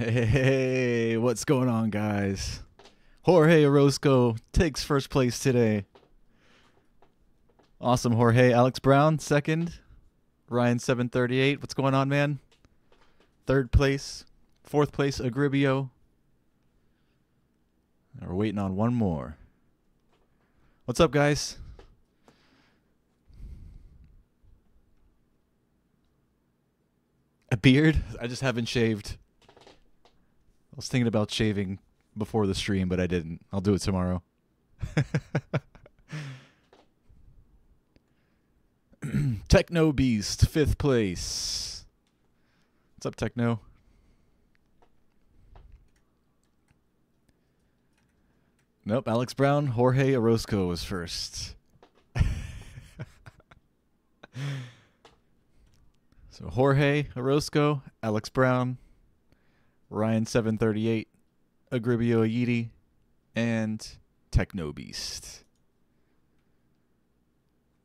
Hey, what's going on, guys? Jorge Orozco takes first place today. Awesome, Jorge. Alex Brown, second. Ryan 738. What's going on, man? Third place. Fourth place, Agribio. We're waiting on one more. What's up, guys? A beard? I just haven't shaved. I was thinking about shaving before the stream, but I didn't. I'll do it tomorrow. Techno Beast, fifth place. What's up, Techno? Nope, Alex Brown. Jorge Orozco was first. So Jorge Orozco, Alex Brown, Ryan 738, Agribio Ayiti, and Techno Beast.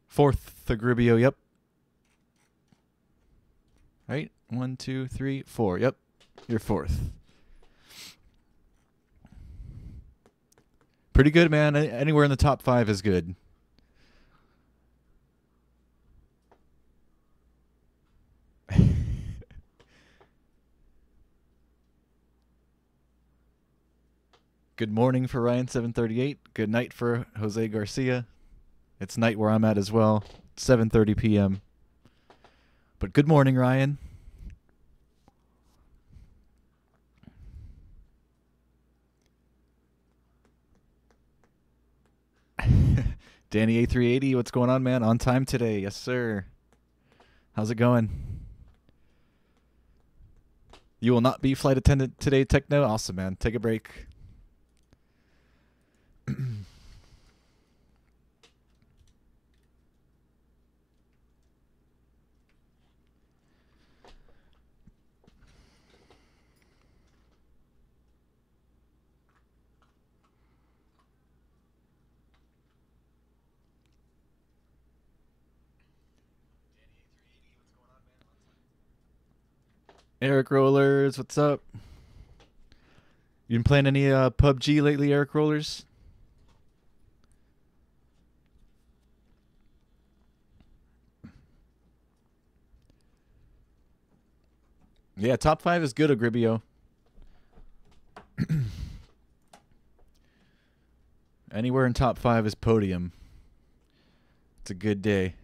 Fourth, Agribio, yep. Right? 1, 2, 3, 4. Yep. You're fourth. Pretty good, man. Anywhere in the top 5 is good. Good morning for Ryan 738. Good night for Jose Garcia. It's night where I'm at as well. 7:30 p.m. But good morning, Ryan. Danny A380, what's going on, man? On time today. Yes, sir. How's it going? You will not be flight attendant today, Techno? Awesome, man. Take a break. Eric Rollers, what's up? You been playing any PUBG lately, Eric Rollers? Yeah, top 5 is good, Agribio. Anywhere in top 5 is podium. It's a good day.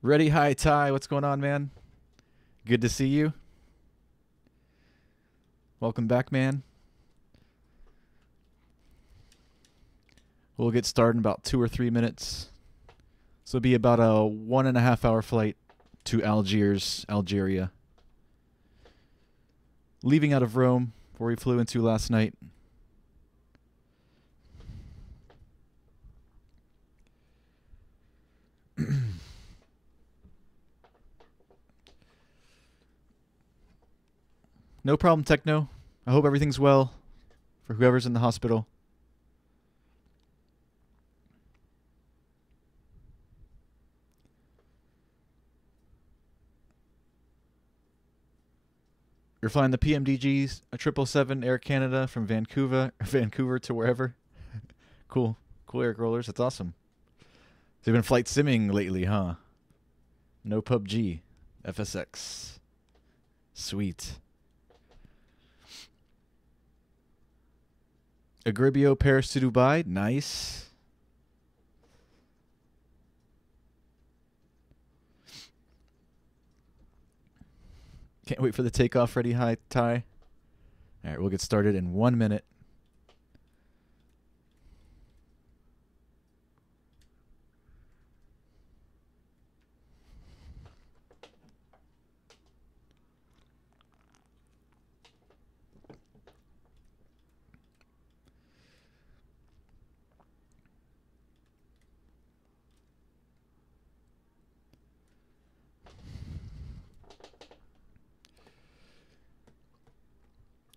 Ready High Ty, what's going on, man? Good to see you. Welcome back, man. We'll get started in about 2 or 3 minutes. So it'll be about a 1.5 hour flight to Algiers, Algeria. Leaving out of Rome, where we flew into last night. No problem, Techno. I hope everything's well for whoever's in the hospital. You're flying the PMDGs, a 777 Air Canada from Vancouver to wherever. Cool. Cool, Eric Rollers. That's awesome. So you've been flight simming lately, huh? No PUBG. FSX. Sweet. Agribio, Paris to Dubai. Nice. Can't wait for the takeoff. Ready, High Ty. All right, we'll get started in 1 minute.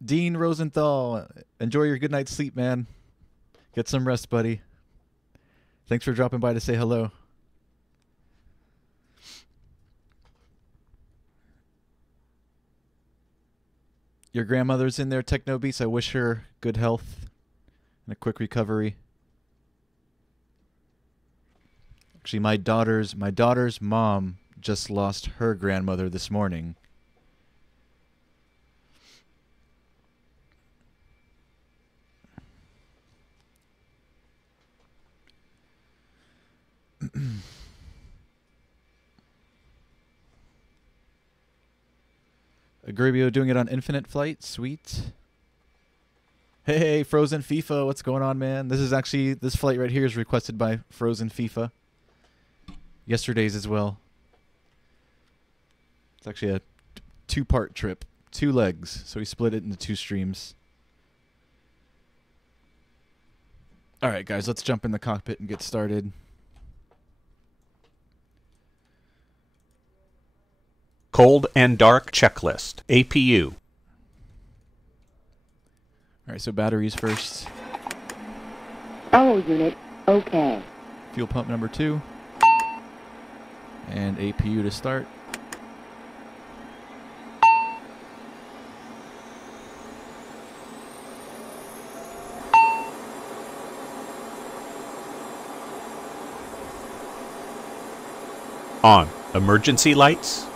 Dean Rosenthal, enjoy your good night's sleep, man. Get some rest, buddy. Thanks for dropping by to say hello. Your grandmother's in there, Techno Beast. I wish her good health and a quick recovery. Actually, my daughter's mom just lost her grandmother this morning. Agribio doing it on Infinite Flight. Sweet. Hey, Frozen FIFA. What's going on, man? This is actually, this flight right here is requested by Frozen FIFA. Yesterday's as well. It's actually a two-part trip. 2 legs. So we split it into 2 streams. All right, guys. Let's jump in the cockpit and get started. Cold and dark checklist. APU. All right, so batteries first. Power unit, okay. Fuel pump number 2. And APU to start. On. Emergency lights.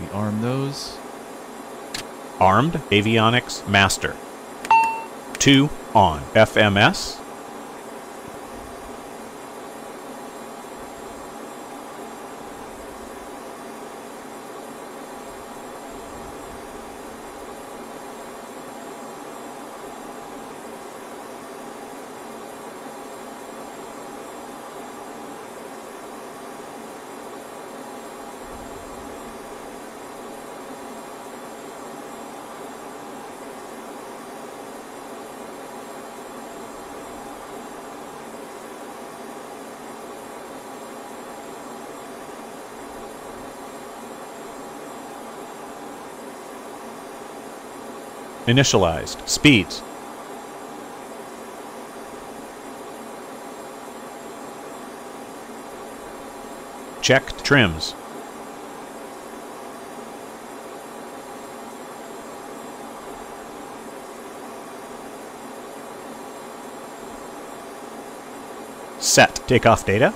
We arm those. Armed. Avionics master. 2 on. FMS. Initialized. Speeds. Checked trims. Set. Takeoff data.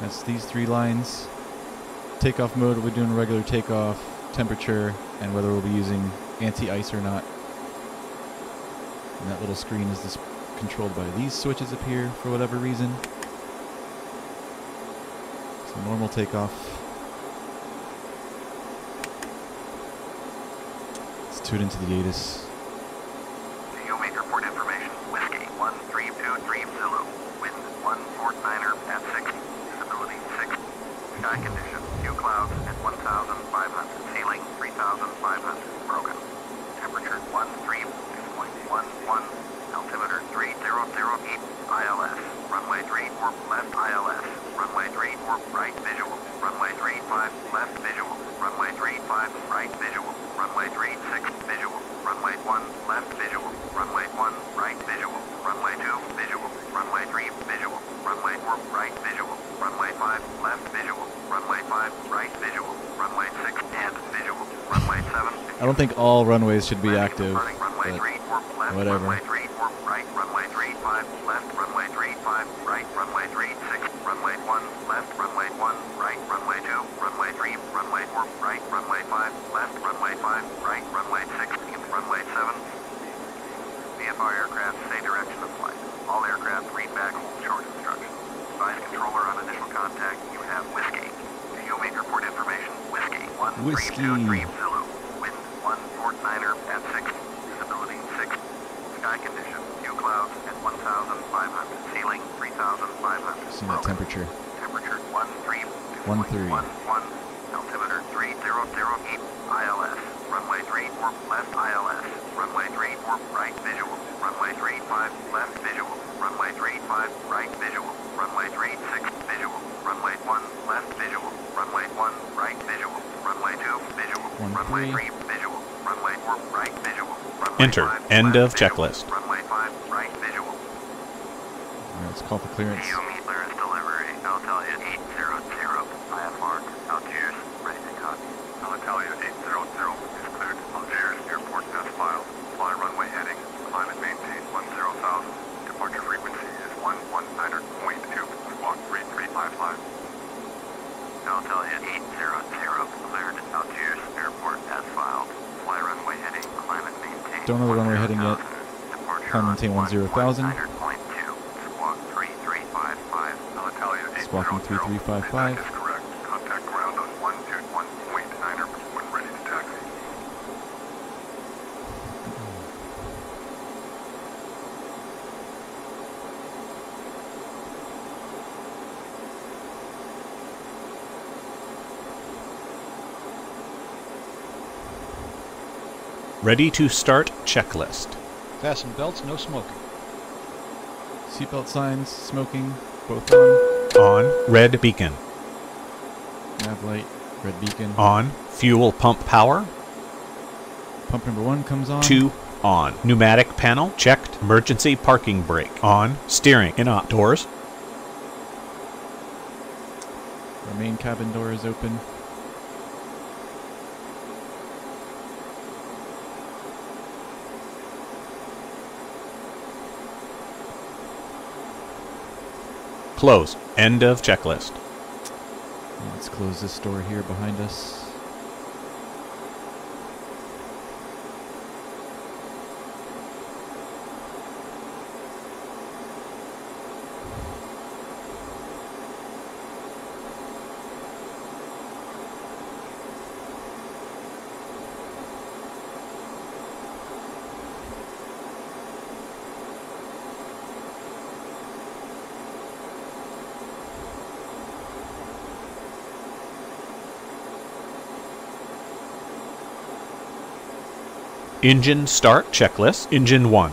That's these 3 lines. Takeoff mode, we'll be doing regular takeoff, temperature, and whether we'll be using anti-ice or not. And that little screen is just controlled by these switches up here for whatever reason. So normal takeoff. Let's tune into the ATIS. You make report information. Whiskey 1323 Zulu. Wind 149er at 60. Visibility 60. Sky condition. Few clouds at 1,500. Ceiling 3,500. Broken. Temperature 13.11. Altimeter 3008. ILS. Runway 34 left ILS. Runway 34 right visual. Runway 35 left visual. Runway 35 right visual. Runway 36 visual. Runway 1 left visual. Runway 1 right visual. Runway 2 visual. Runway 3 visual. Runway 4 right visual. Runway 5 left visual. Runway 5 right visual. Runway 6 and visual. Runway 7. I don't think all runways should be active, Runway 3 left. whatever. Runway 3 right. Runway 3 5 left. Runway 3 5 right. Runway 3 6. Runway 1 left. Runway 1 right. Runway 2. Runway 3. Runway 4 right. Runway 5 left. Runway 5 right. Runway 6 and runway 7. VFR aircraft say direction of flight. All aircraft read back hold short instructions. Advise controller on initial contact. You have whiskey. Do you make report information? Whiskey 1323 Zulu. Wind 149er at 60. Visibility 60. Sky condition. Few clouds at 1,500. Ceiling 3,500. See that temperature. Temperature 13. 13. 11. Altimeter 3008. ILS. Runway 34 left ILS. Runway 34 right visual. Runway 35 left visual. Runway 35 right visual. Runway 36 visual. Runway 1 left visual. Runway 1 right visual. Runway 2 visual. Runway 3 visual. Runway 4 right visual. Runway Enter. 5 End left of visual. checklist. Runway 5 right visual. All right, let's call for clearance. You meet clearance delivery. I'll tell you 800. IFR. Algiers. Ready to copy. I'll tell you 800 is cleared. Algiers. Airport. Don't know the runway heading yet. Climb maintain 10,000. Squawking 3355. That is correct. Contact ground on 121.9er when ready to taxi. Ready to start checklist. Fasten belts, no smoking. Seatbelt signs, smoking, both on. On. Red beacon. Nav light, red beacon. On. Fuel pump power. Pump number 1 comes on. 2. On. Pneumatic panel checked. Emergency parking brake. On. Steering in doors. Our main cabin door is open. Close. End of checklist. Let's close this door here behind us. Engine start checklist. Engine 1.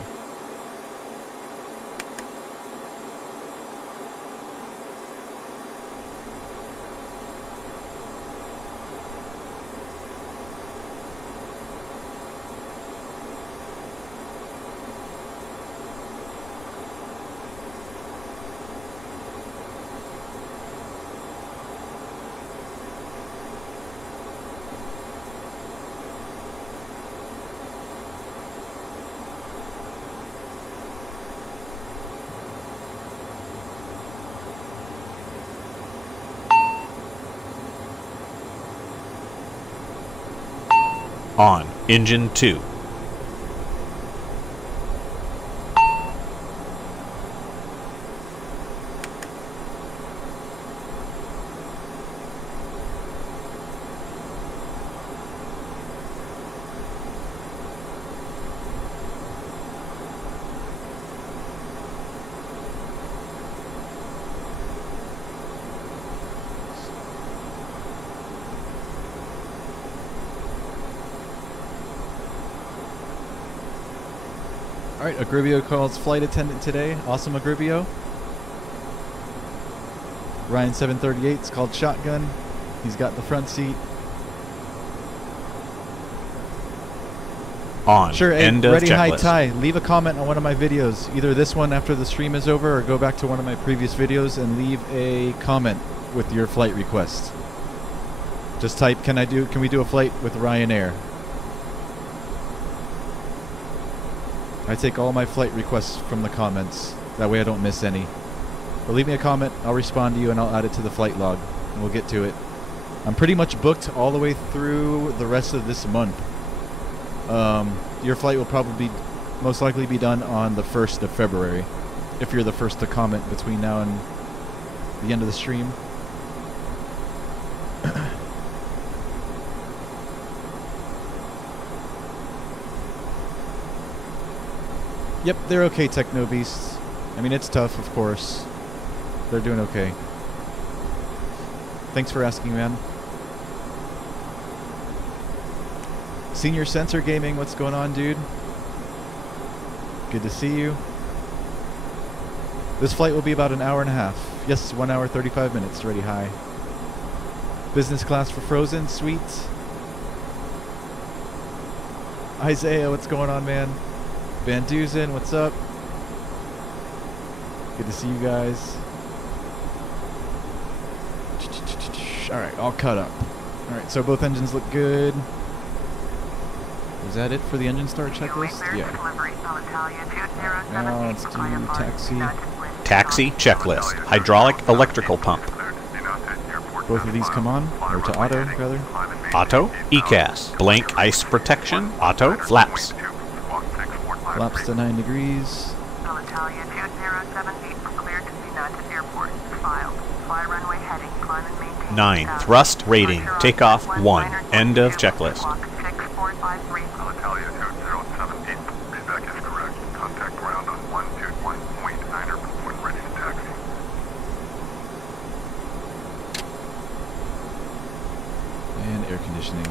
On. Engine 2. Alright, Agribio calls flight attendant today. Awesome, Agribio. Ryan 738's called shotgun. He's got the front seat. On. Sure, End of Ready High checklist. Tie, leave a comment on one of my videos. Either this one after the stream is over, or go back to one of my previous videos and leave a comment with your flight request. Just type, can we do a flight with Ryanair? I take all my flight requests from the comments. That way I don't miss any. But leave me a comment, I'll respond to you, and I'll add it to the flight log. And we'll get to it. I'm pretty much booked all the way through the rest of this month. Your flight will probably most likely be done on the 1st of February. If you're the first to comment between now and the end of the stream. Yep, they're okay, Techno Beasts. I mean, it's tough, of course. They're doing okay. Thanks for asking, man. Senior Sensor Gaming, what's going on, dude? Good to see you. This flight will be about an hour and a half. Yes, 1 hour, 35 minutes, Ready High. Business class for Frozen, sweet. Isaiah, what's going on, man? Van Dusen, what's up? Good to see you guys. Alright, all cut up. Alright, so both engines look good. Is that it for the engine start checklist? Yeah. Now let's do taxi. Taxi checklist. Hydraulic electrical pump. Both of these come on, or to auto, rather. Auto. ECAS. Blank ice protection. Auto. Flaps. Flaps to 9 degrees. Alitalia 207 feet from cleared to United Airport. Filed. Fly runway heading. Climb and maintain. 9. Thrust rating. Takeoff 1. End of checklist. 6453. Alitalia 207 feet. Feedback is correct. Contact ground on 121.9er when ready to taxi. And air conditioning.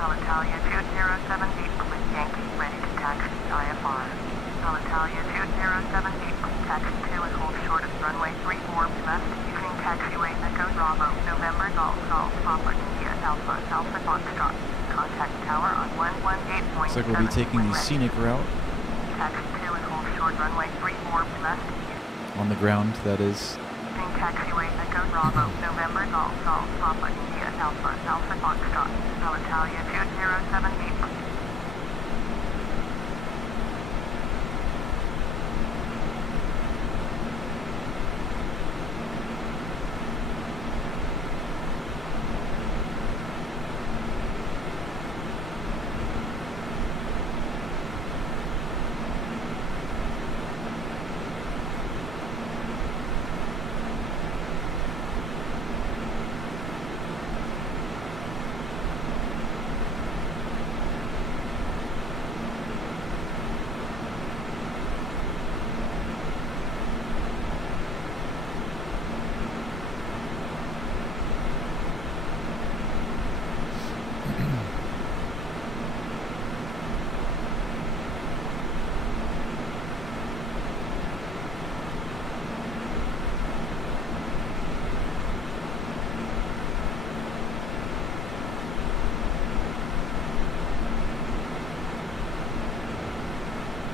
Alitalia 207 feet with Yankee ready to taxi IFR. Alitalia 207 feet, taxi 2 and hold short of runway 34 left, using taxiway Echo Bravo, November Golf Golf Papa India Alpha Alpha Foxtrot. Contact tower on 118.7. Looks like we'll be taking the scenic route. Taxi 2 and hold short runway 34 left. On the ground, that is. Using taxiway Echo Bravo, November Golf Golf Papa India Alpha Alpha Foxtrot. Alitalia 207 feet.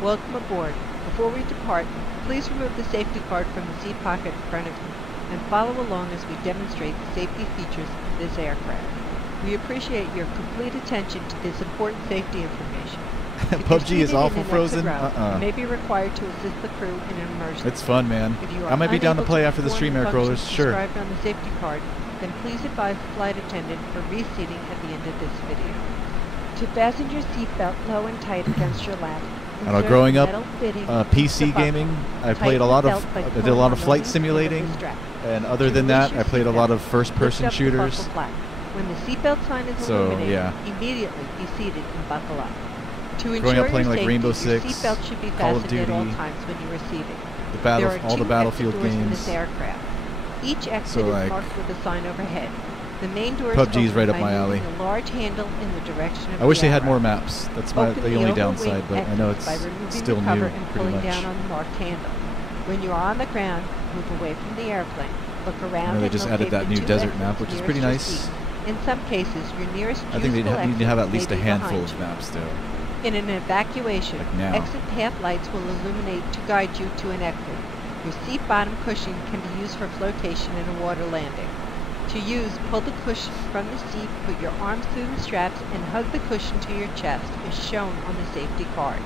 Welcome aboard. Before we depart, please remove the safety card from the seat pocket in front of you and follow along as we demonstrate the safety features of this aircraft. We appreciate your complete attention to this important safety information. PUBG is awful frozen. You may be required to assist the crew in an emergency. It's fun, man. If you are I might be down to unable play after the perform stream, the air crawlers. functions Sure. described on the safety card, then please advise the flight attendant for reseating at the end of this video. To fasten your seatbelt low and tight against your lap. I know, growing up, PC gaming, I did a lot of flight simulating, and other than that, I played a lot of first-person shooters. When the seatbelt sign is illuminated, immediately be seated and buckle up. To ensure Growing up playing your like safety, Rainbow your Six, seatbelt should be Call of fastened at all Duty, times when you are seated. all the Battlefield doors in games. this aircraft. Each exit So, is like, marked with a sign overhead. The main doors PUBG's open right up by my alley. moving a large handle in the direction of I wish the they had arrow. more maps. That's Open the the only overweight downside, but I know exit it's by removing still the new, cover and pretty pulling much. down on the marked handle. When you are on the ground, move away from the airplane. Look around I know they and just locate added that the new two desert exits map, which is nearest pretty your nice. seat. In some cases, your nearest I think they usable need to have at exit least a may be handful behind of you. maps, though. In an evacuation, Like now. exit path lights will illuminate to guide you to an exit. Your seat bottom cushion can be used for flotation in a water landing. To use, pull the cushion from the seat, put your arms through the straps, and hug the cushion to your chest, as shown on the safety card.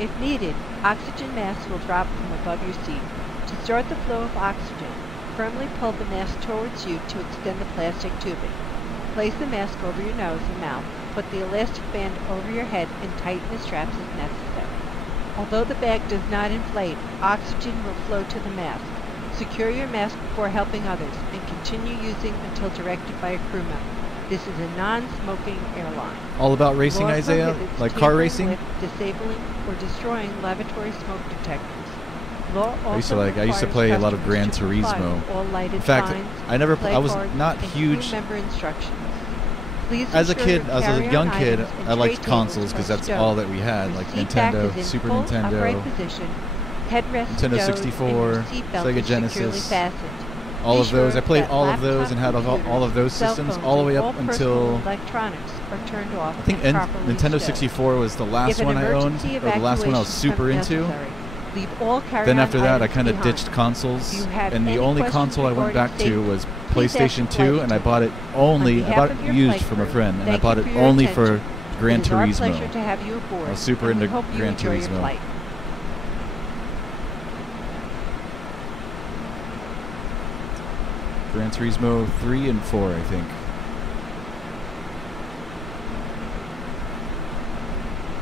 If needed, oxygen masks will drop from above your seat. To start the flow of oxygen, firmly pull the mask towards you to extend the plastic tubing. Place the mask over your nose and mouth, put the elastic band over your head, and tighten the straps as necessary. Although the bag does not inflate, oxygen will flow to the mask. Secure your mask before helping others, and continue using until directed by a crew member. This is a non-smoking airline. All about racing, Law Isaiah? prohibits Like car tampering racing? with, disabling, or destroying lavatory smoke detectors. Law I used to also I used to requires play a lot of Gran customers to comply Turismo. with all lighted In fact, signs, I never play I was cards, not and huge. member instructions. Please As a ensure kid, your as a carry-on young kid, items and I liked tray consoles tables because are that's stowed. all that we had, Your like seat back Nintendo, is in Super full upright Nintendo, position, headrest Nintendo stowed, and 64, your seatbelt Sega is securely Genesis, fastened. all Be of those. sure I played that all of those laptop and had all computers, of those cell systems phones, all the way and up all until personal electronics are turned off I think and properly Nintendo stowed. 64 was the last If an one I owned, emergency or the last one I was evacuation super becomes into. necessary, leave all carry-on Then after that, I items kind of behind. ditched consoles, If you have and the any only questions console I went back regarding to was safety, please ask PlayStation the 2, flight and I attendant. bought it only. On I bought behalf it of your used flight from a crew, friend, and I thank bought you it for your only for attention. Gran It is our Turismo. pleasure to have you aboard. I was super and we into hope you Gran enjoy your Turismo. flight. Gran Turismo 3 and 4, I think.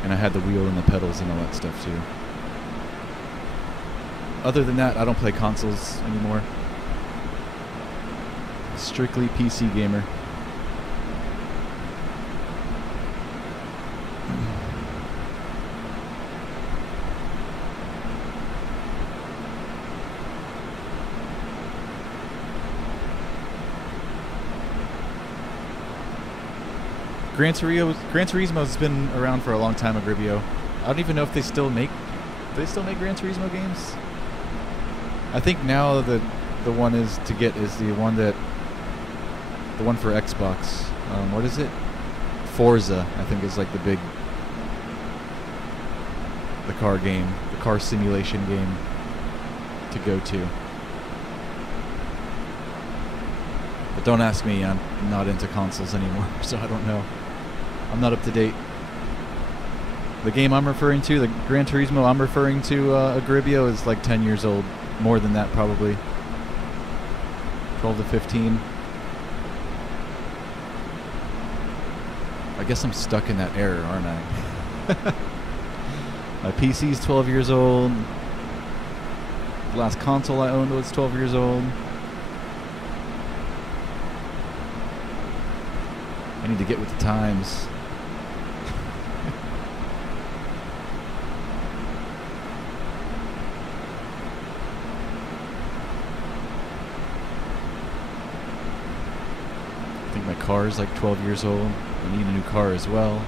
And I had the wheel and the pedals and all that stuff too. Other than that, I don't play consoles anymore. Strictly PC gamer. Gran Turismo has been around for a long time, Agribio. I don't even know if they still make. Do they still make Gran Turismo games? I think now the one is to get is the one for Xbox. What is it? Forza, I think, is like the car game, the car simulation game to go to. But don't ask me, I'm not into consoles anymore, so I don't know. I'm not up to date. The game I'm referring to, the Gran Turismo I'm referring to, Agribio, is like 10 years old. More than that, probably. 12 to 15. I guess I'm stuck in that era, aren't I? My PC's 12 years old. The last console I owned was 12 years old. I need to get with the times. I think my car is like 12 years old. I need a new car as well.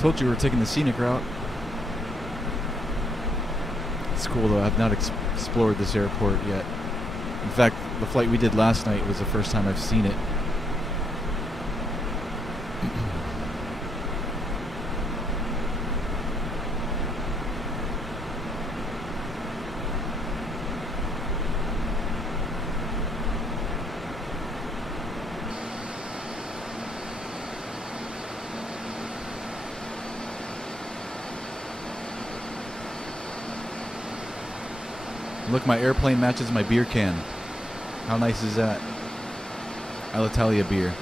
Told you we're taking the scenic route. It's cool though. I've not explored this airport yet. In fact, the flight we did last night was the first time I've seen it. Look, my airplane matches my beer can. How nice is that? Alitalia beer.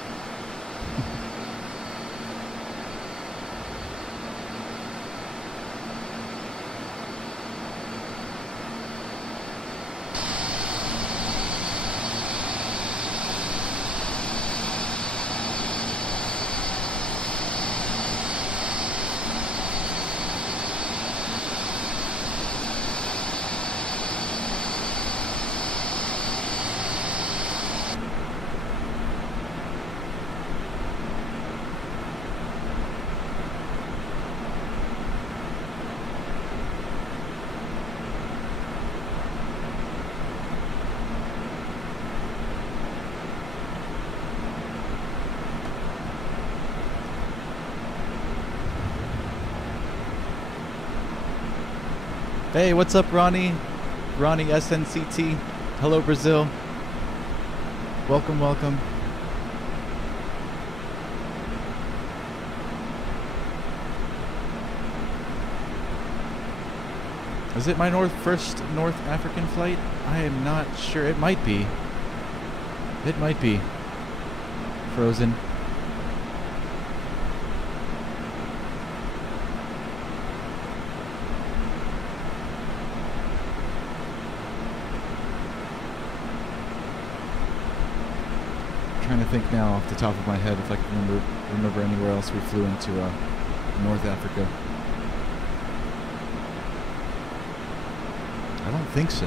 Hey, what's up, Ronnie? Ronnie SNCT. Hello, Brazil. Welcome, welcome. Is it my first North African flight? I am not sure. It might be. It might be. Frozen. Trying to think now off the top of my head if I can remember anywhere else we flew into North Africa. I don't think so.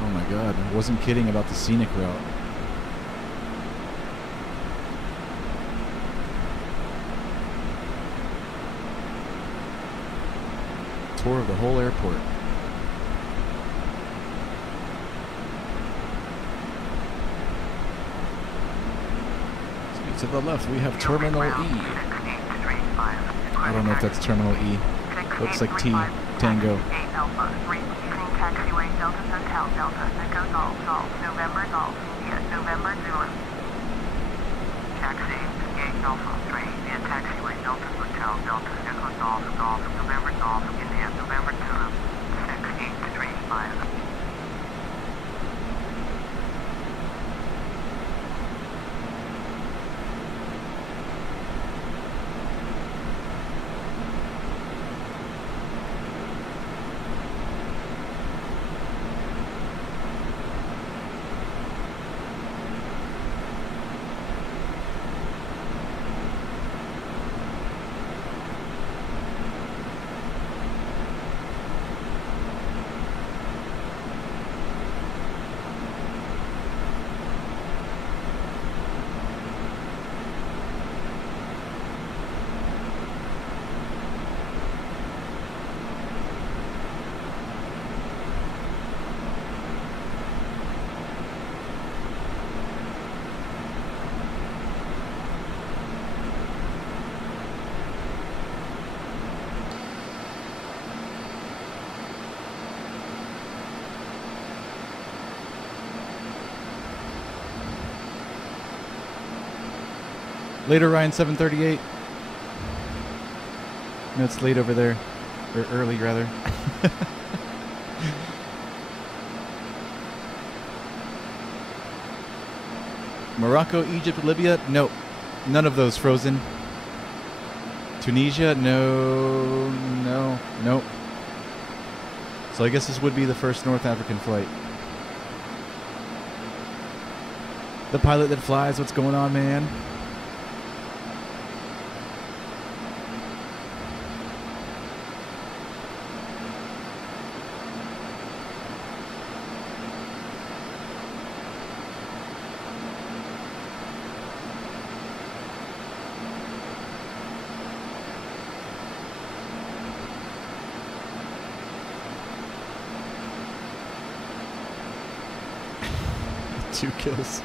Oh my god, I wasn't kidding about the scenic route. Tour of the whole airport. To the left, we have Terminal E. I don't know if that's Terminal E. Looks like T. Tango. Taxiway Delta Hotel Delta Echo Golf Golf November Golf India November Zulu. Taxi Gate Alpha 3 via Taxiway Delta Hotel Delta Echo Golf Golf November Golf India November Zulu 6835. Later, Ryan 738. No, it's late over there. Or early, rather. Morocco, Egypt, Libya? Nope. None of those frozen. Tunisia? No. No. Nope. So I guess this would be the first North African flight. The pilot that flies, what's going on, man? Two kills.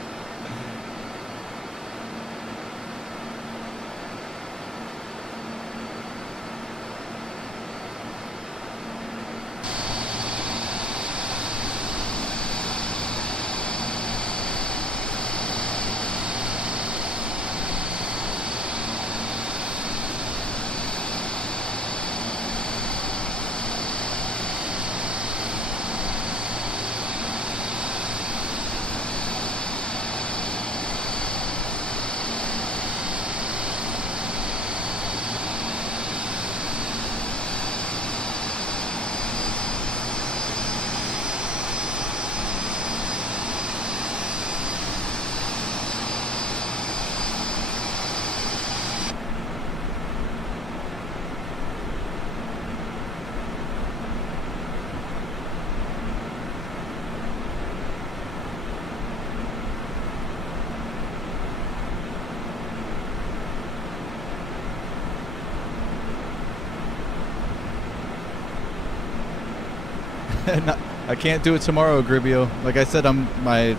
I can't do it tomorrow, Gribio. Like I said, my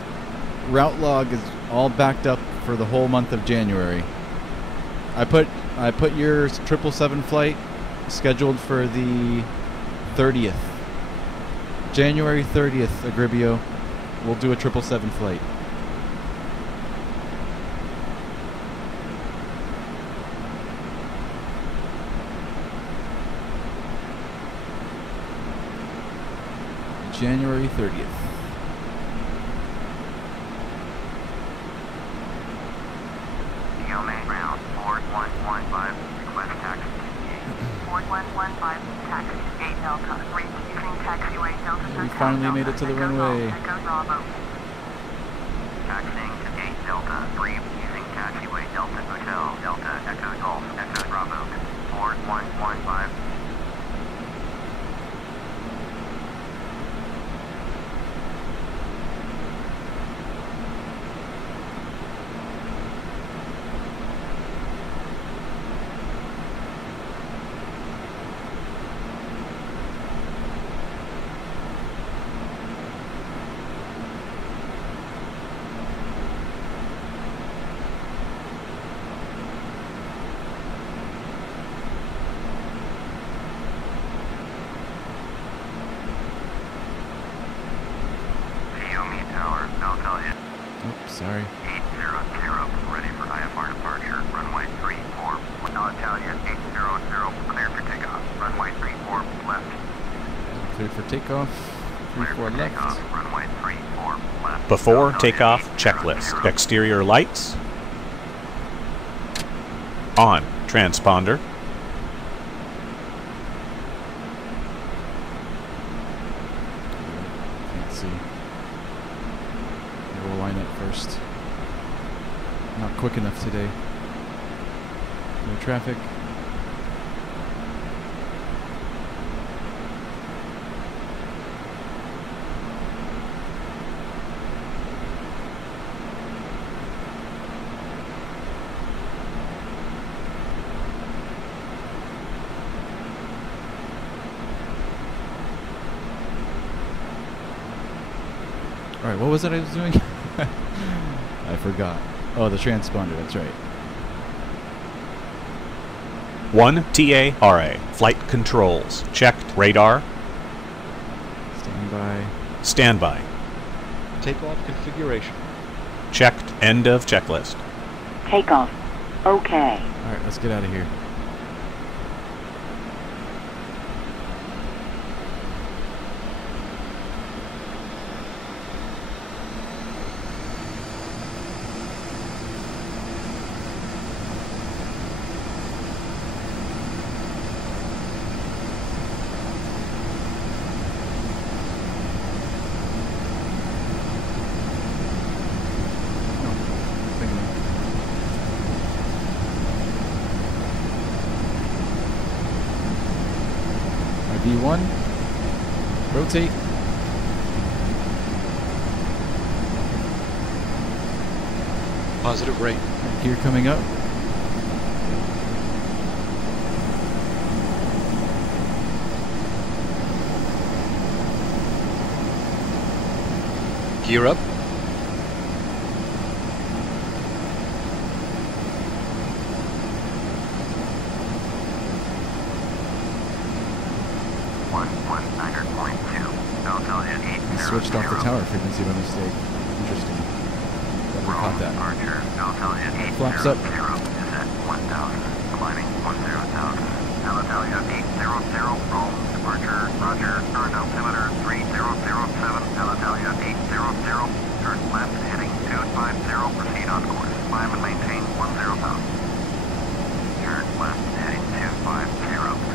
route log is all backed up for the whole month of January. I put your 777 flight scheduled for the 30th. January 30th, Agribio. We'll do a 777 flight. January 30th. Main ground, 4115, request taxi. 4115, taxi 8 Delta, using taxiway Delta. We finally made it to the runway. Taxiing to 8 Delta, 3, using taxiway Delta Hotel, Delta Echo Golf, Echo Bravo, 4115. Sorry. 800, ready for IFR departure, runway 34. Italia 800, cleared for takeoff, runway 34 left. Cleared for takeoff, 34 left. Takeoff, runway 34 left. Before takeoff checklist. Exterior lights. On. Transponder. Can't see. We'll line up first. Not quick enough today. No traffic. Alright, what was it I was doing? I forgot. Oh, the transponder, that's right. 1 TARA. Flight controls. Checked. Radar. Standby. Standby. Takeoff configuration. Checked. End of checklist. Takeoff. Okay. Alright, let's get out of here. V1, rotate. Positive rate. Gear coming up. Gear up. Switched off the tower frequency by mistake. Interesting. Never caught that. Flaps up. Climbing 10,000. Alitalia 800, roll, departure, roger, current altimeter 3007, Alitalia 800, turn left, heading 250, proceed on course, climb and maintain 10,000. Turn left, heading 250,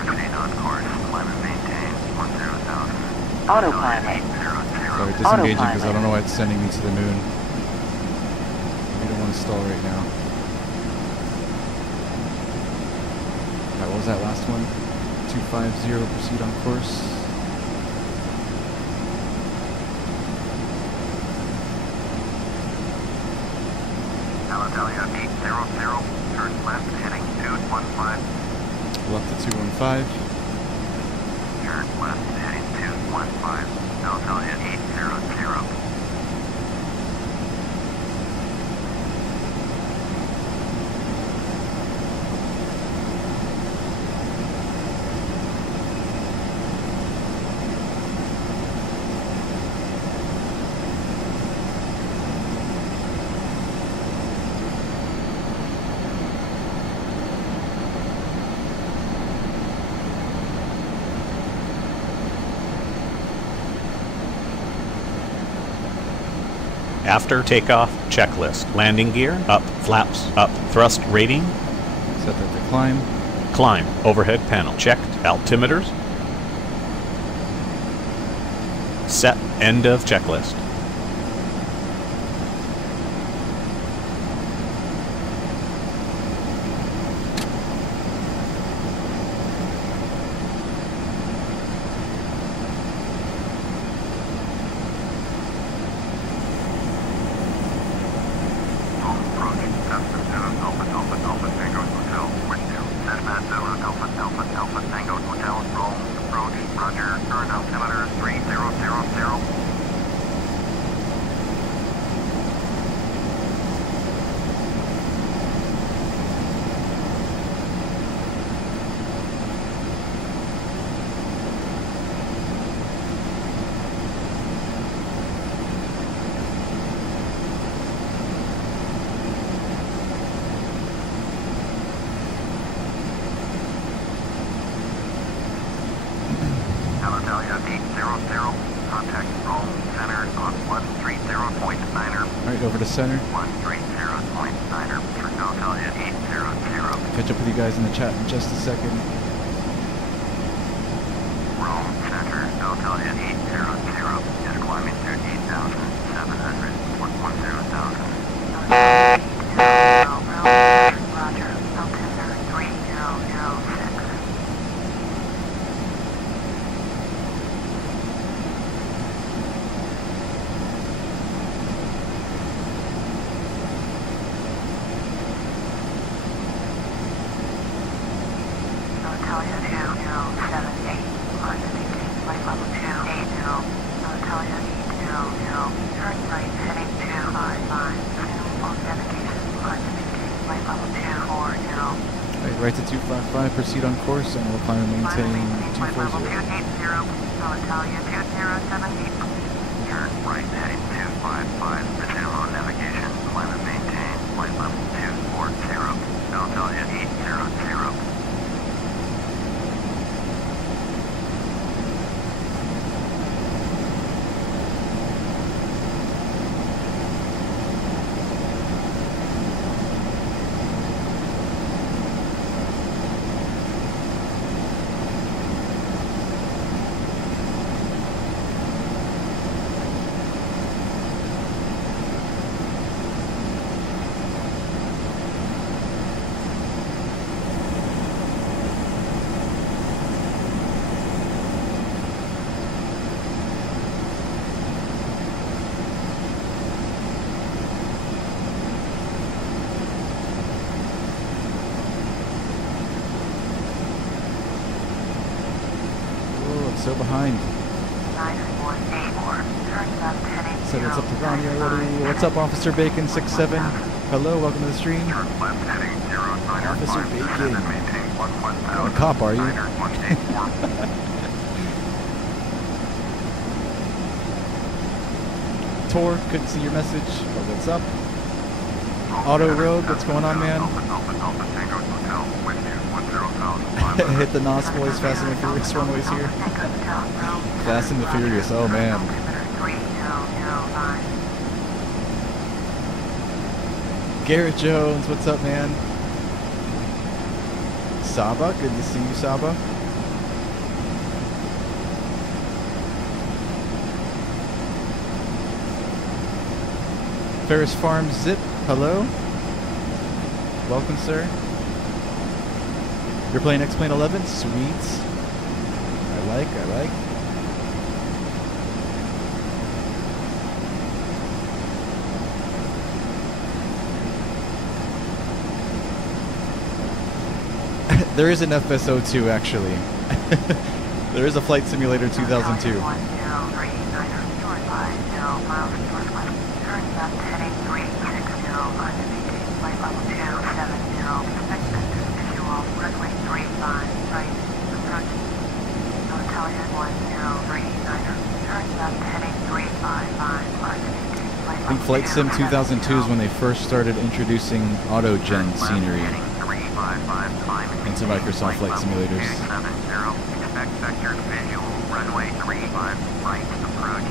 proceed on course, climb and maintain 10,000. Autopilot. Sorry, disengaging because I don't know why it's sending me to the moon. We don't want to stall right now. Alright, what was that last one? 250, proceed on course. Alitalia 800, turn left, heading 215. Left to 215. Turn left, heading 215. Alitalia 800. After takeoff, checklist. Landing gear, up. Flaps, up. Thrust rating, Set that to climb. climb. Overhead panel, checked. Altimeters, set. End of checklist. Alright, over to center. 130.9er. Altalia 800. Catch up with you guys in the chat in just a second. Rome Center, Altalia 800. Just climbing through 8,700. 110,000. Roger, altimeter 3006. Natalia 2078, London flight level 280, Natalia 800, turn right heading 255, full navigation, London flight level 240. Alright, right to 255, proceed on course, and we'll climb and maintain Flight level 240. 280, Natalia 2078. Turn right heading 255, resume on navigation, climb and maintain, flight level 240, Natalia 800. So behind. 9184, turn left heading So what's up to Ronnie 065, already? What's up, Officer Bacon 67? Hello, welcome to the stream. Turn left heading 095, Officer Bacon. and maintain You're not a cop, are you? 184. Tor, couldn't see your message. But what's up? Auto Rogue, what's going on, man? Hit the NOS boys, Fast and the Furious runways here. Fast and the Furious, oh man. Garrett Jones, what's up, man? Saba, good to see you, Saba. Ferris Farm Zip, hello. Welcome, sir. You're playing X-Plane 11? Sweet. I like. There is an FSO2 actually. There is a Flight Simulator 2002. I think Flight Sim 2002 is when they first started introducing auto-gen scenery into Microsoft Flight Simulators. Expect vector visual, runway 35, right approach,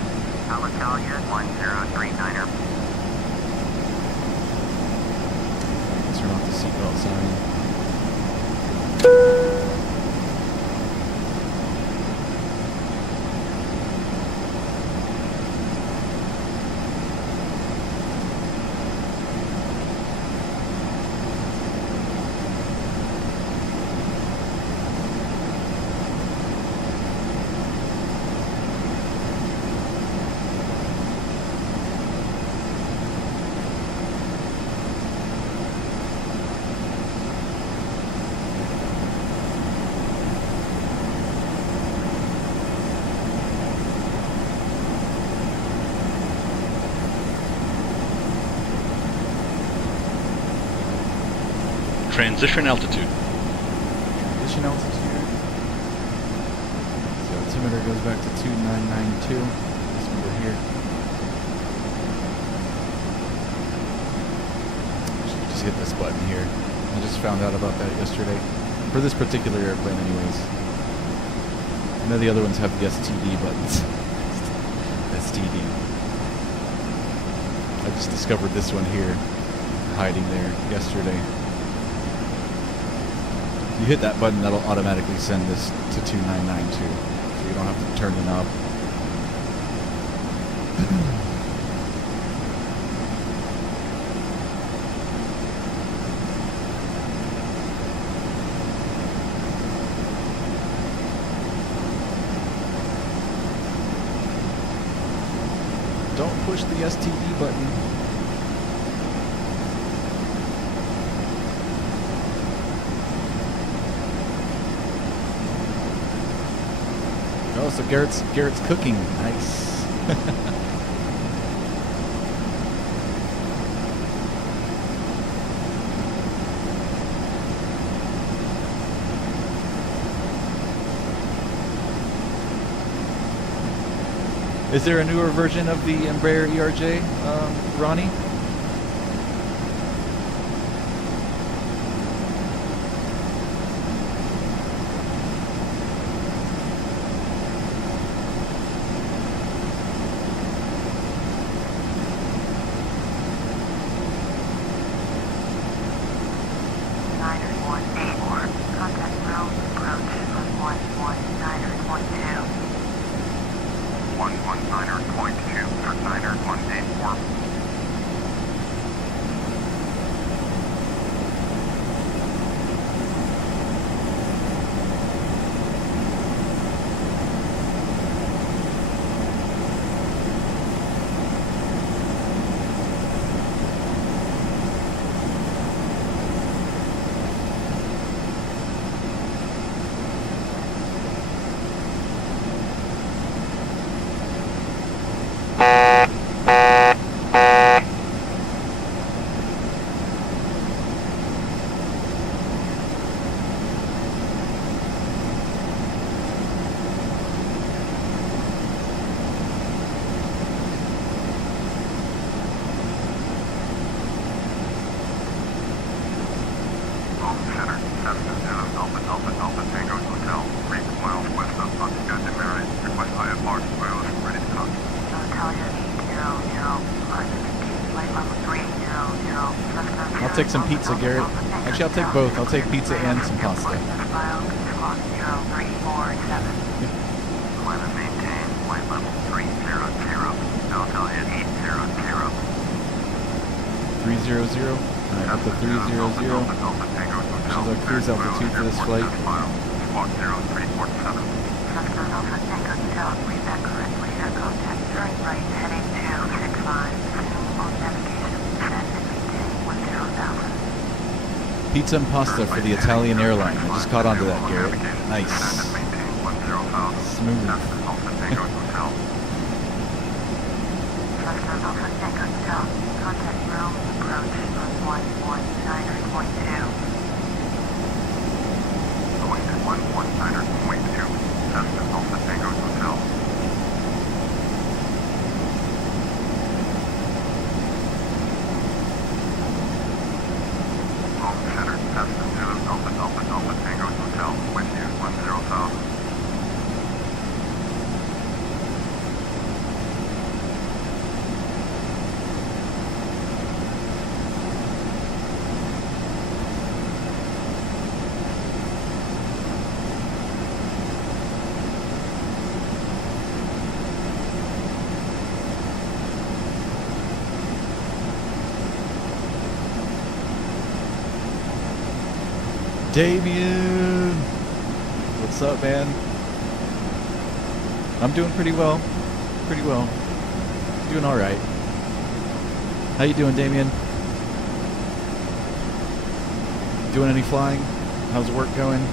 Alitalia 1039er. seatbelt sign. Transition altitude. Transition altitude. So altimeter goes back to 2992. This number here. Just hit this button here. I just found out about that yesterday. For this particular airplane anyways. I know the other ones have the STD buttons. STD. I just discovered this one here, hiding there yesterday. If you hit that button, that'll automatically send this to 2992, so you don't have to turn the knob. Don't push the STD button. Oh, so Garrett's cooking. Nice. Is there a newer version of the Embraer ERJ, Ronnie? I'll take some pizza, Garrett. Actually, I'll take both. I'll take pizza and some pasta. Climb and maintain flight level 300. Delta is 800. 300. Alright, up to 300. Which is our cruise altitude for this flight. Squawk 0347. Read that correctly. Air contact turn right, heading 265. On navigation, set and maintain 10,000. Pizza and pasta for the Italian airline. I just caught onto that, Garrett. Nice. Smooth. Contact room approach on 119.2. Going at 119.2. Cessna Alpha Tango Hotel. Home Center, Cessna Alpha Tango Hotel. With you, 10,000. Damien! What's up, man? I'm doing pretty well. Pretty well. Doing alright. How you doing, Damien? Doing any flying? How's work going?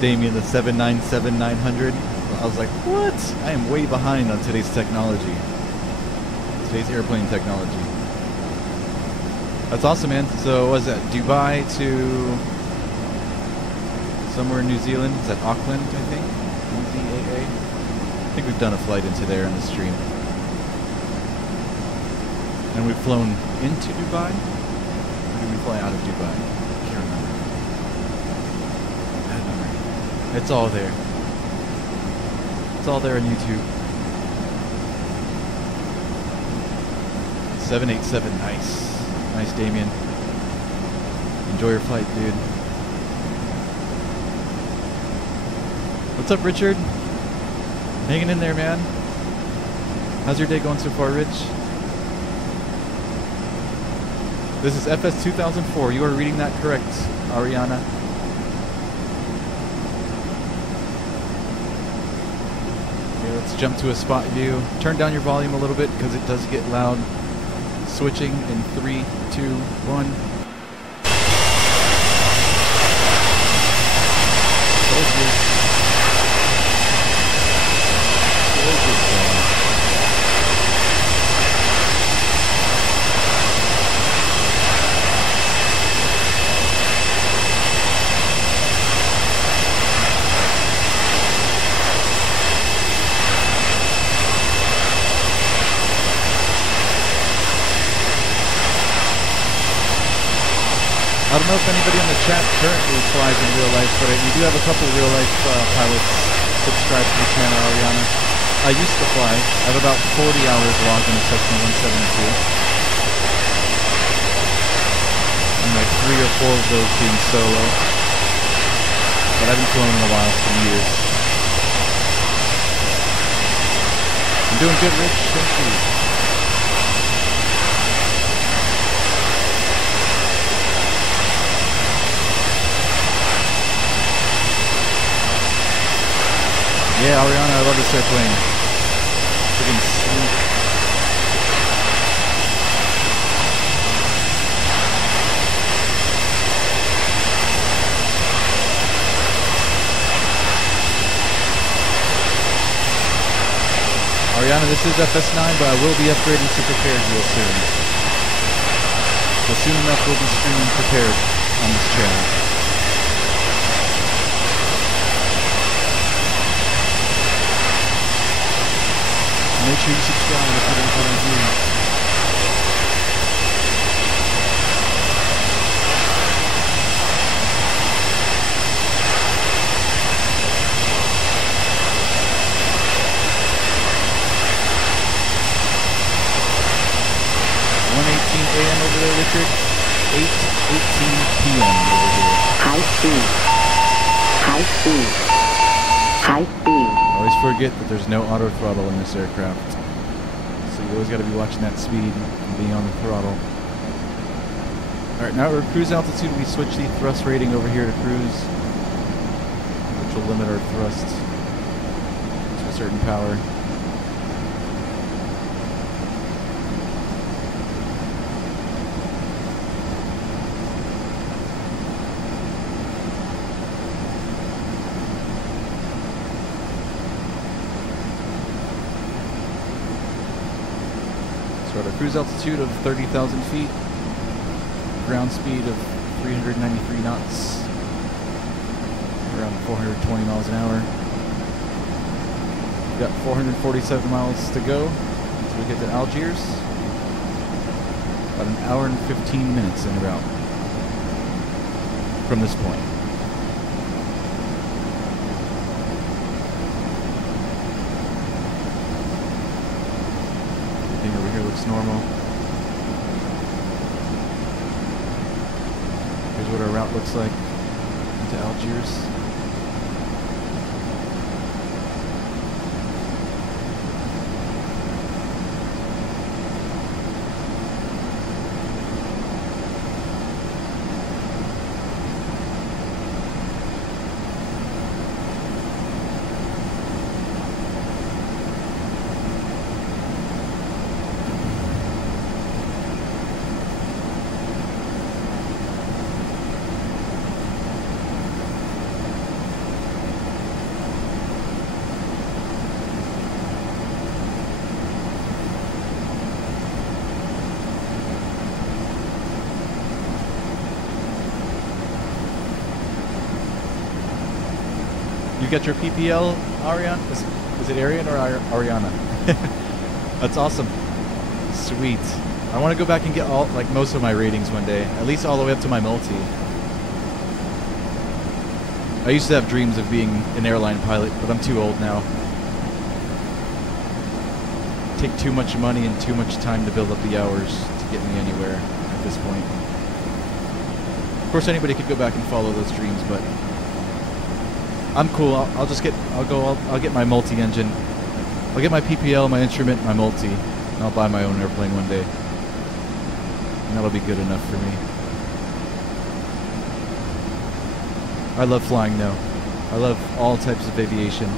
Damien, the 797-900. I was like, what? I am way behind on today's technology. Today's airplane technology. That's awesome, man. So, what was that? Dubai to somewhere in New Zealand? Is that Auckland, I think? NZAA? I think we've done a flight into there in the stream. And we've flown into Dubai? Or did we fly out of Dubai? I can't remember. It's all there. It's all there on YouTube. 787, nice. Nice, Damien. Enjoy your flight, dude. What's up, Richard? Hanging in there, man. How's your day going so far, Rich? This is FS 2004. You are reading that correct, Ariana. Let's jump to a spot view. Turn down your volume a little bit because it does get loud. Switching in 3, 2, 1. I don't know if anybody on the chat currently flies in real life, but we do have a couple real life pilots subscribed to the channel, Ariana. I used to fly. I have about 40 hours logged in a Cessna 172. And like 3 or 4 of those being solo. But I haven't flown in a while, some years. I'm doing good, Rich. Thank you. Yeah, Ariana, I love this airplane. Freaking sleek. Ariana, this is FS9, but I will be upgrading to prepared real soon. So soon enough we'll be streaming prepared on this channel. Make sure you subscribe if you like what I do. AM over there, Richard. 8:18 p.m. over here. High speed. High speed. High speed. Always forget that there's no auto throttle in this aircraft. So you always got to be watching that speed and being on the throttle. Alright, now we're at cruise altitude. We switch the thrust rating over here to cruise, which will limit our thrust to a certain power. So at our cruise altitude of 30,000 feet, ground speed of 393 knots, around 420 miles an hour. We've got 447 miles to go until we get to Algiers. About an hour and 15 minutes en route from this point. Everything over here looks normal. Here's what our route looks like into Algiers. You got your PPL, Ariane? Is it Ariane or Ariana? That's awesome. Sweet. I want to go back and get most of my ratings one day, at least all the way up to my multi. I used to have dreams of being an airline pilot, but I'm too old now. Take too much money and too much time to build up the hours to get me anywhere at this point. Of course, anybody could go back and follow those dreams, but I'm cool. I'll get my multi-engine. I'll get my PPL, my instrument, my multi, and I'll buy my own airplane one day. And that'll be good enough for me. I love flying now. I love all types of aviation.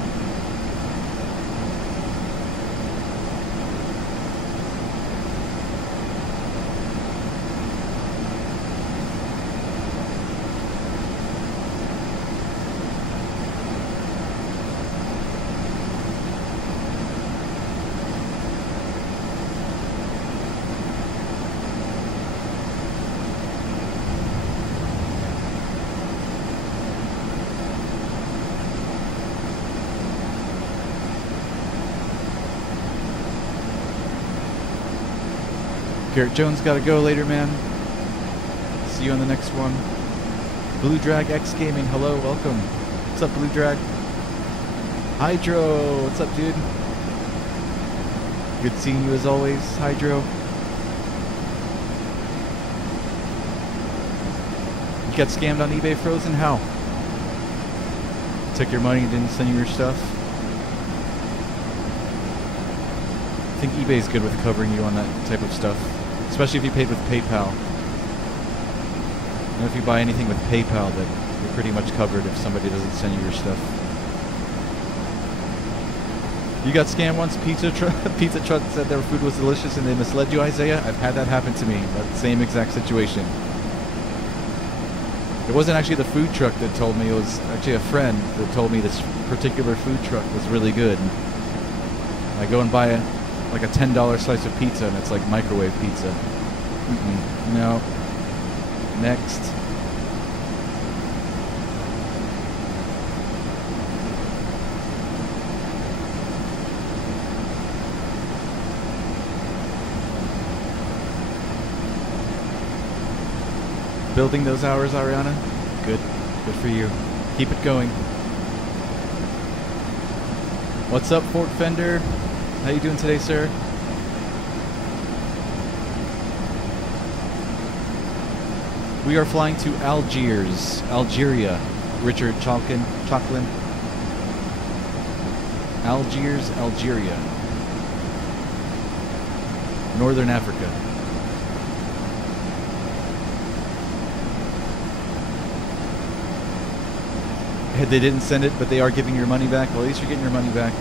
Garrett Jones gotta go later, man. See you on the next one. Blue Drag X Gaming, hello, welcome. What's up, Blue Drag? Hydro, what's up, dude? Good seeing you as always, Hydro. You got scammed on eBay Frozen? How? Took your money and didn't send you your stuff? I think eBay's good with covering you on that type of stuff. Especially if you paid with PayPal. And if you buy anything with PayPal, then you're pretty much covered if somebody doesn't send you your stuff. You got scammed once? Pizza Truck said their food was delicious and they misled you, Isaiah? I've had that happen to me. That same exact situation. It wasn't actually the food truck that told me, it was actually a friend that told me this particular food truck was really good. I go and buy like a $10 slice of pizza and it's like microwave pizza. No. Next. Building those hours, Ariana? Good. Good for you. Keep it going. What's up, Fort Fender? How you doing today, sir? We are flying to Algiers, Algeria. Richard Chalkin. Algiers, Algeria. Northern Africa. They didn't send it, but they are giving your money back. Well, at least you're getting your money back.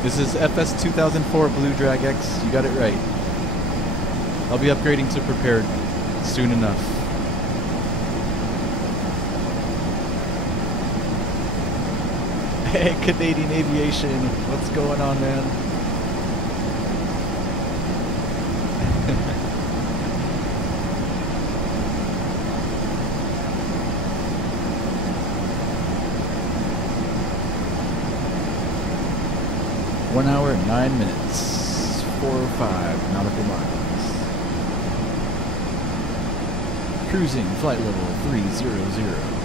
This is FS 2004 Blue Drag X. You got it right. I'll be upgrading to prepared soon enough. Hey, Canadian Aviation. What's going on, man? 1 hour and 9 minutes, 405 nautical miles. Cruising flight level 300.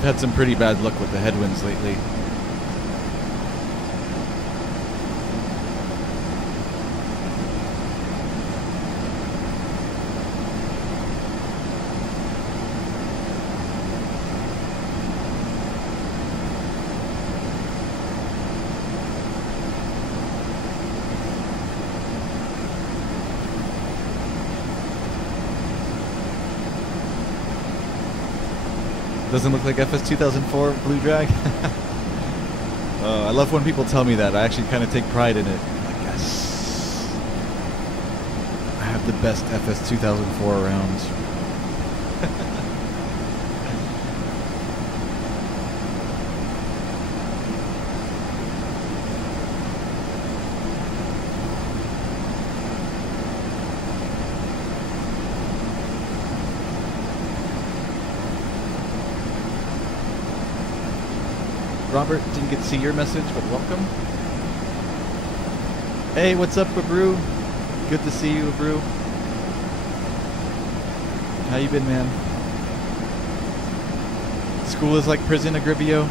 I've had some pretty bad luck with the headwinds lately. Doesn't look like FS 2004 Blue Drag. I love when people tell me that. I actually kind of take pride in it. I'm like, yes, I have the best FS 2004 around. Robert, didn't get to see your message, but welcome. Hey, what's up, Abru? Good to see you, Abru. How you been, man? School is like prison, Agrivio.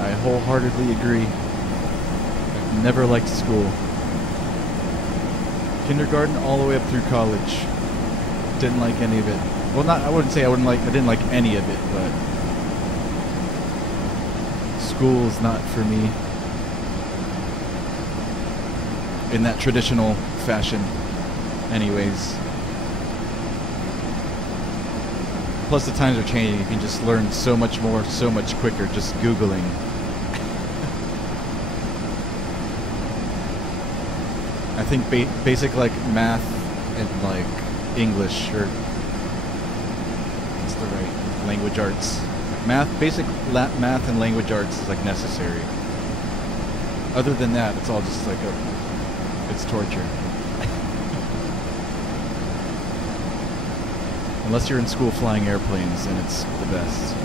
I wholeheartedly agree. I've never liked school. Kindergarten all the way up through college. Didn't like any of it. Well, I wouldn't say I didn't like any of it, but school is not for me in that traditional fashion anyways. Plus the times are changing. You can just learn so much more, so much quicker just Googling. I think basic like math and like English or what's the right language arts. Basic math and language arts is like necessary. Other than that, it's all just like it's torture. Unless you're in school flying airplanes, then it's the best.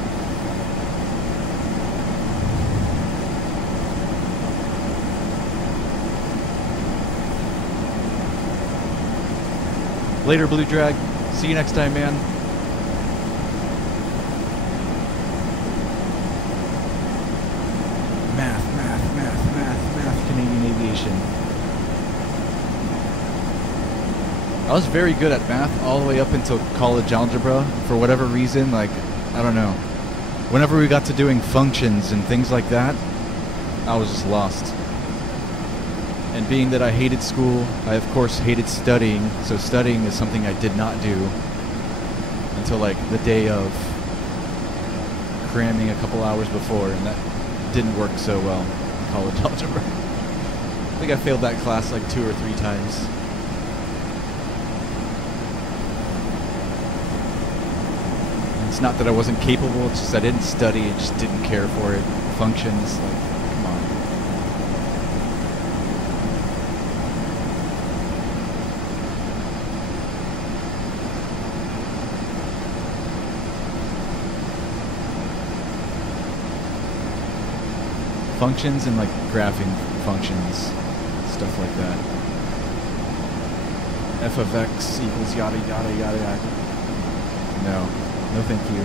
Later, Blue Drag. See you next time, man. Math, Canadian aviation. I was very good at math all the way up until college algebra. For whatever reason, like, I don't know. Whenever we got to doing functions and things like that, I was just lost. And being that I hated school, I of course hated studying, so studying is something I did not do until like the day of, cramming a couple hours before, and that didn't work so well in college algebra. I think I failed that class like 2 or 3 times. And it's not that I wasn't capable, it's just I didn't study, I just didn't care for it. Functions, like, come on. Functions and like graphing functions, stuff like that. F of x equals yada yada yada yada. No thank you.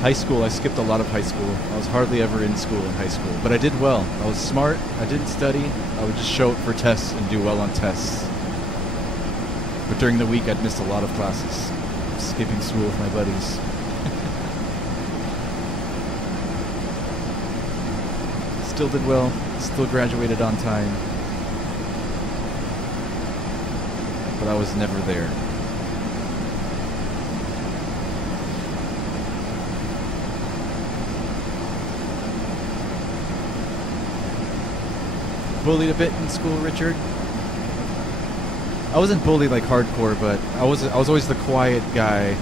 High school, I skipped a lot of high school. I was hardly ever in school in high school, but I did well. I was smart, I didn't study, I would just show up for tests and do well on tests. But during the week I'd missed a lot of classes. Skipping school with my buddies. Still did well, still graduated on time. But I was never there. Bullied a bit in school, Richard? I wasn't bullied like hardcore, but I was always the quiet guy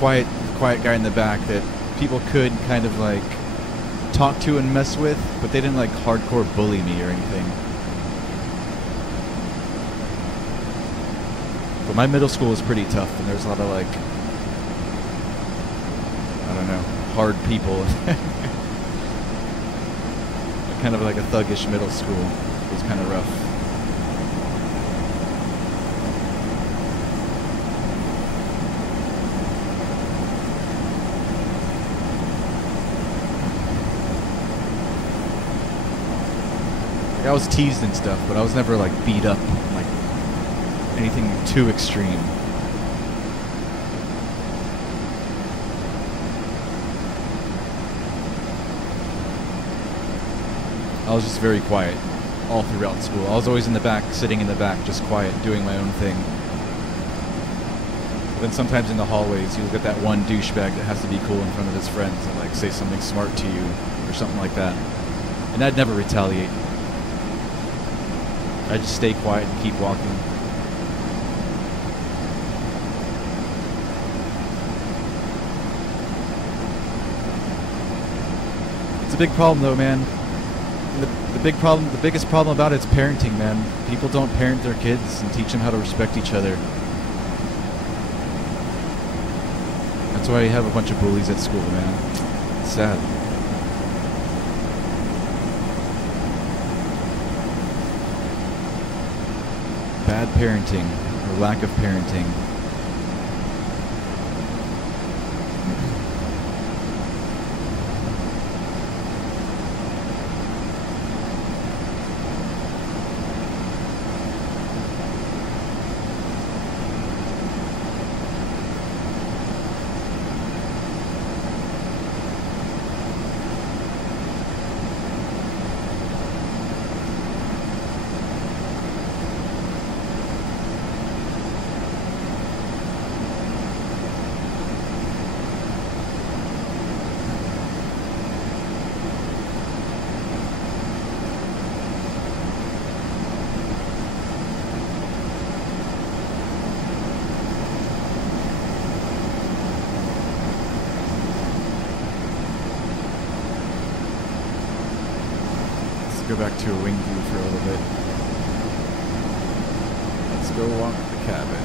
guy in the back that people could kind of like talk to and mess with, but they didn't like hardcore bully me or anything. But my middle school was pretty tough, and there's a lot of like, I don't know, hard people. Kind of like a thuggish middle school. It was kind of rough. Like, I was teased and stuff, but I was never like beat up, like anything too extreme. I was just very quiet all throughout school. I was always in the back, sitting in the back, just quiet, doing my own thing. But then sometimes in the hallways, you'll get that one douchebag that has to be cool in front of his friends and like say something smart to you or something like that. And I'd never retaliate. I'd just stay quiet and keep walking. It's a big problem though, man. The biggest problem about it is parenting, man. People don't parent their kids and teach them how to respect each other. That's why you have a bunch of bullies at school, man. It's sad. Bad parenting, or lack of parenting. Let's go back to a wing view for a little bit. Let's go walk the cabin.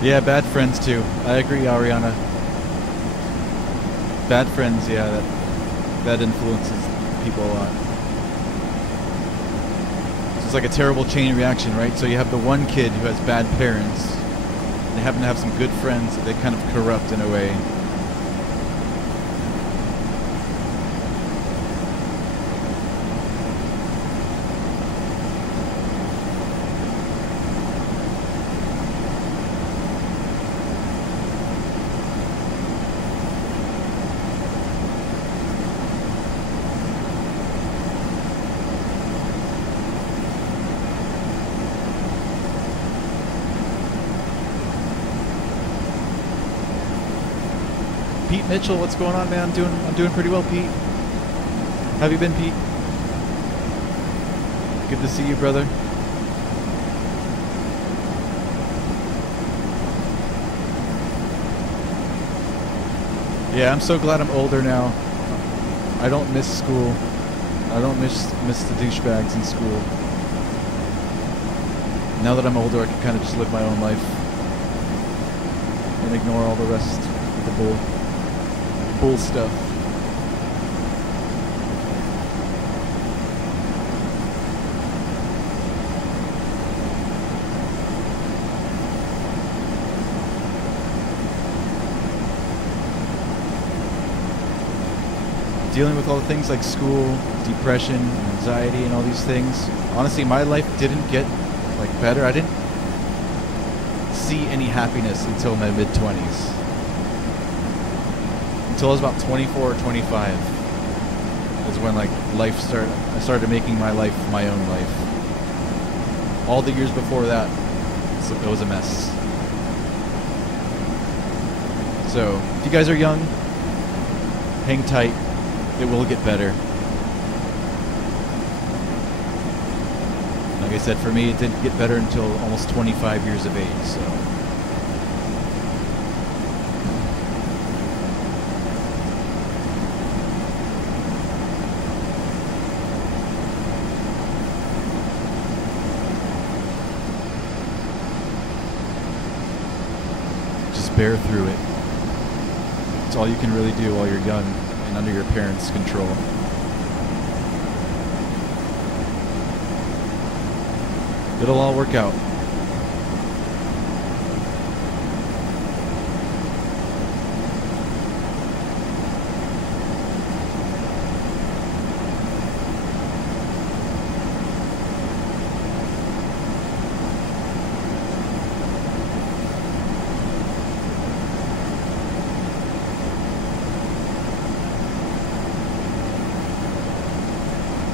Yeah, bad friends too. I agree, Ariana. Bad friends, yeah, that influences people a lot. So it's like a terrible chain reaction, right? So you have the one kid who has bad parents. They happen to have some good friends that they kind of corrupt in a way. Pete Mitchell, what's going on, man? I'm doing pretty well, Pete. How have you been, Pete? Good to see you, brother. Yeah, I'm so glad I'm older now. I don't miss school. I don't miss the douchebags in school. Now that I'm older, I can kind of just live my own life and ignore all the rest of the bull stuff. Dealing with all the things like school, depression, anxiety, and all these things. Honestly, my life didn't get like better. I didn't see any happiness until my mid-20s. Until I was about 24 or 25 is when like I started making my life my own life. All the years before that, it was a mess. So if you guys are young, hang tight. It will get better. Like I said, for me, it didn't get better until almost 25 years of age. So. Bear through it. It's all you can really do while you're young and under your parents' control. It'll all work out.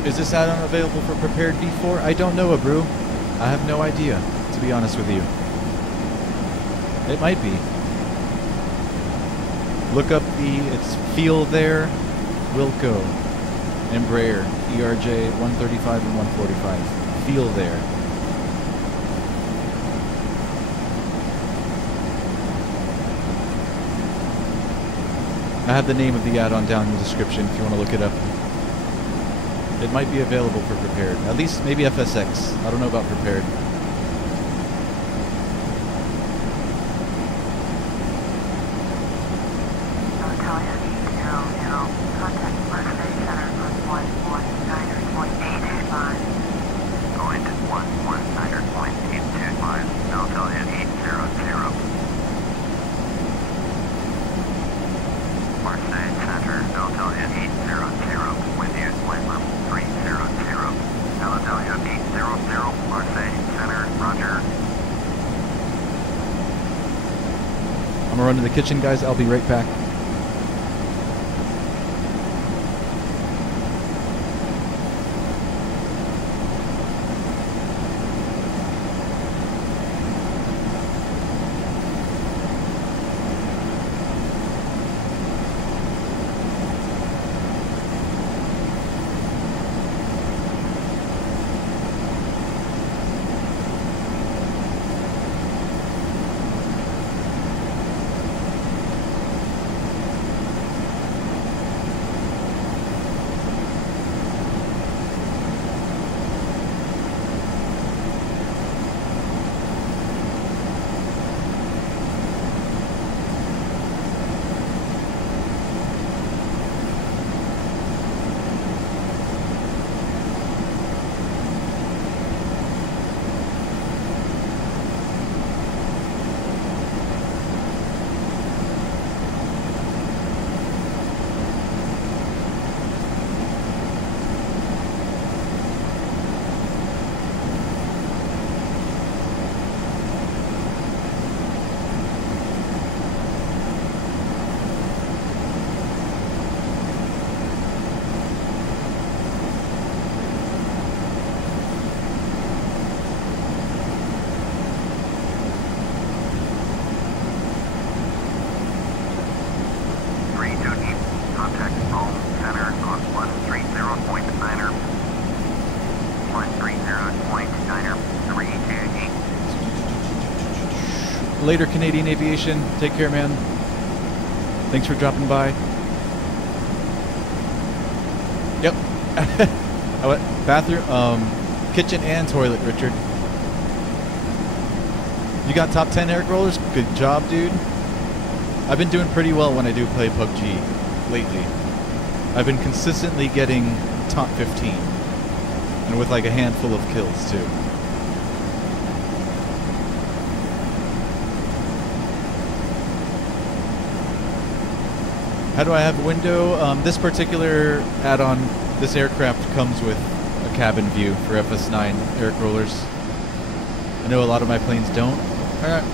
Is this add-on available for Prepared V4? I don't know, Abru. I have no idea, to be honest with you. It might be. Look up it's Feelthere, Wilco, Embraer, ERJ-135 and 145. Feelthere. I have the name of the add-on down in the description if you want to look it up. It might be available for Prepared. At least maybe FSX. I don't know about Prepared. Marseille Center, Roger. I'm gonna run to the kitchen, guys. I'll be right back. Later, Canadian Aviation. Take care, man. Thanks for dropping by. Yep. I went bathroom, kitchen and toilet, Richard. You got top 10 air rollers? Good job, dude. I've been doing pretty well when I do play PUBG lately. I've been consistently getting top 15. And with like a handful of kills, too. How do I have a window? This particular add-on, this aircraft comes with a cabin view for FS9 air rollers. I know a lot of my planes don't.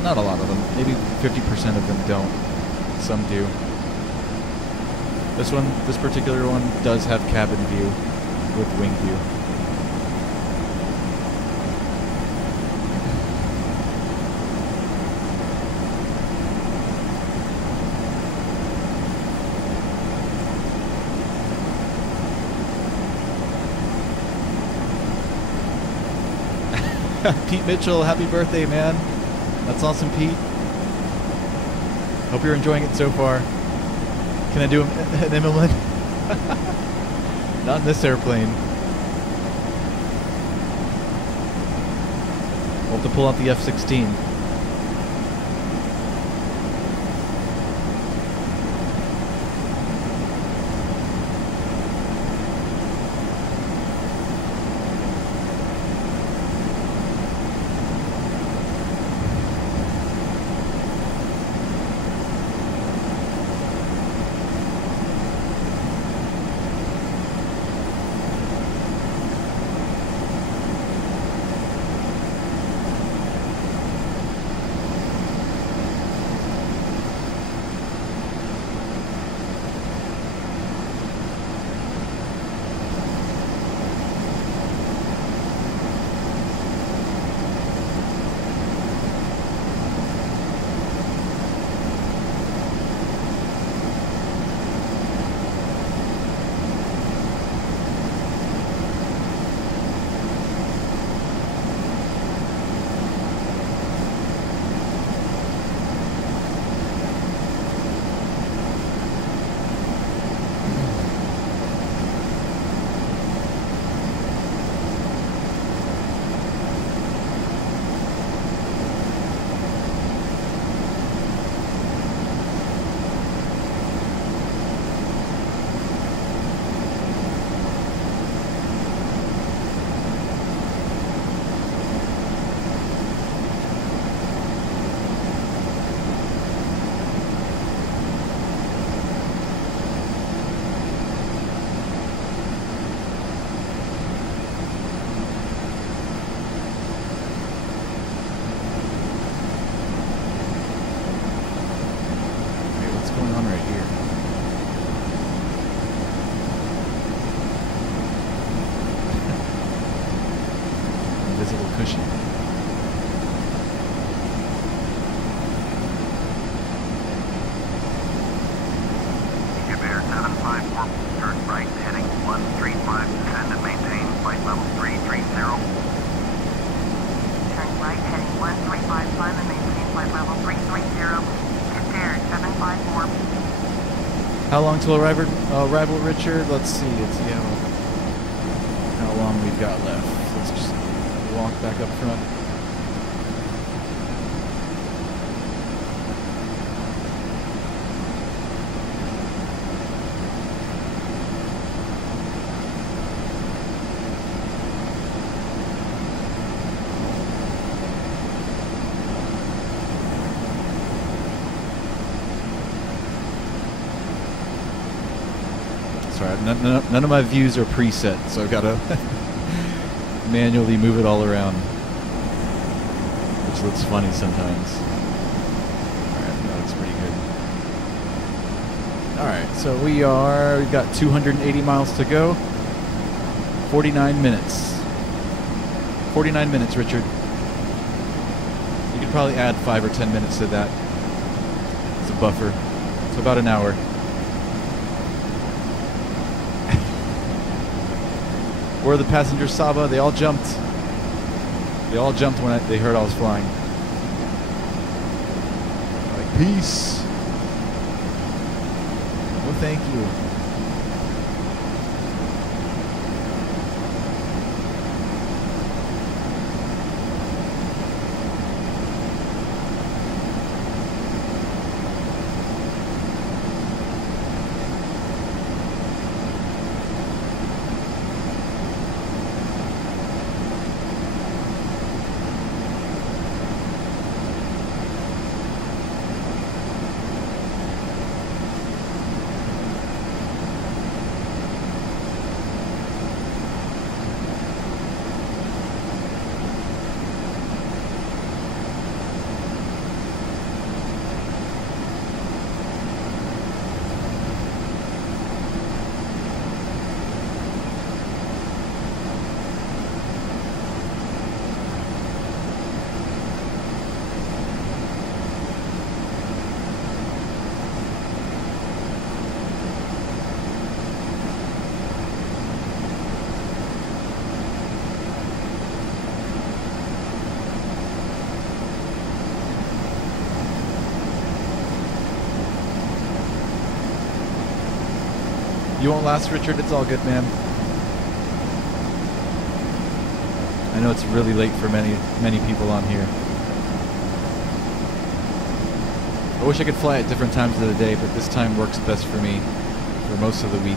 Not a lot of them. Maybe 50% of them don't. Some do. This particular one does have cabin view with wing view. Pete Mitchell, happy birthday, man. That's awesome, Pete. Hope you're enjoying it so far. Can I do an MLN? Not in this airplane. We'll have to pull out the F-16. invisible cushion. Embraer 754, turn right heading 135, descend and maintain flight level 330. Turn right heading 135, climb and maintain flight level 330. XTREME 754. How long till arrival, Richard? Let's see. Let's see how long we've got left. Let's just walk back up front. Sorry, none of my views are preset, so I've got to manually move it all around, which looks funny sometimes. Alright, that looks pretty good. Alright, so we've got 280 miles to go. 49 minutes. 49 minutes, Richard. You could probably add 5 or 10 minutes to that. It's a buffer. It's about an hour. Where are the passengers, Saba? They all jumped. They all jumped when they heard I was flying. Like, peace. Oh, thank you. You won't last, Richard. It's all good, man. I know it's really late for many people on here. I wish I could fly at different times of the day, but this time works best for me for most of the week.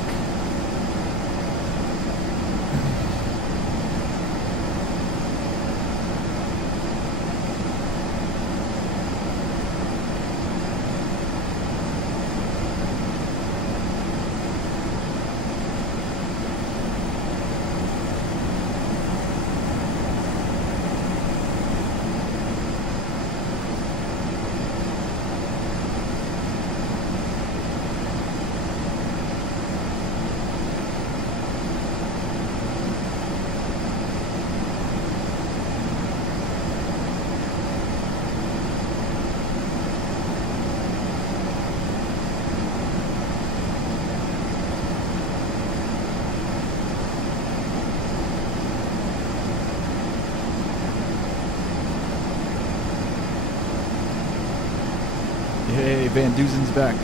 Hey, Van Duzen's back.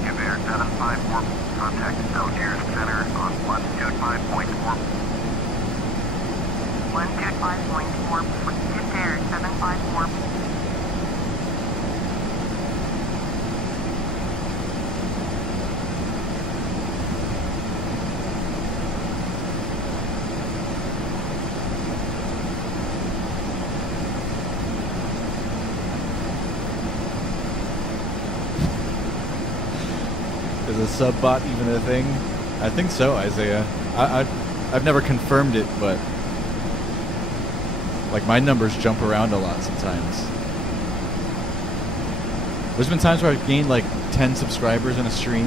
Embraer 754, contact Algiers Center on 125.4. 125.4, Embraer 754. Is a sub-bot even a thing? I think so, Isaiah. I've never confirmed it, but Like, my numbers jump around a lot sometimes. There's been times where I've gained like 10 subscribers in a stream,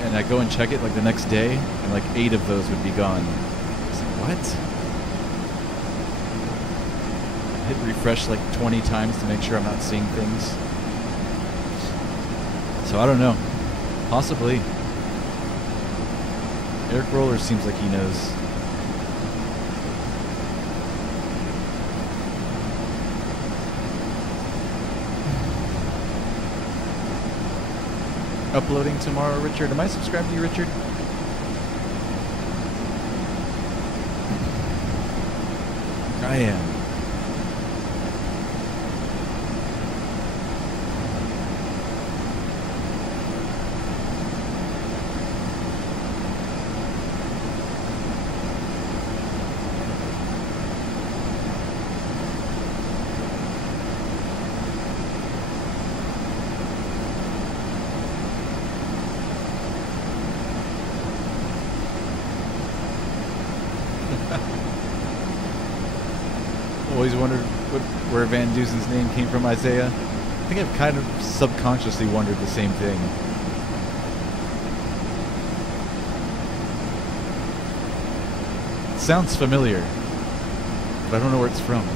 and I go and check it like the next day, and like 8 of those would be gone. It's like, what? I hit refresh like 20 times to make sure I'm not seeing things. So I don't know. Possibly. Eric Roller seems like he knows. Uploading tomorrow, Richard. Am I subscribed to you, Richard? I am. Always wondered where Van Dusen's name came from, Isaiah. I think I've kind of subconsciously wondered the same thing. It sounds familiar, but I don't know where it's from.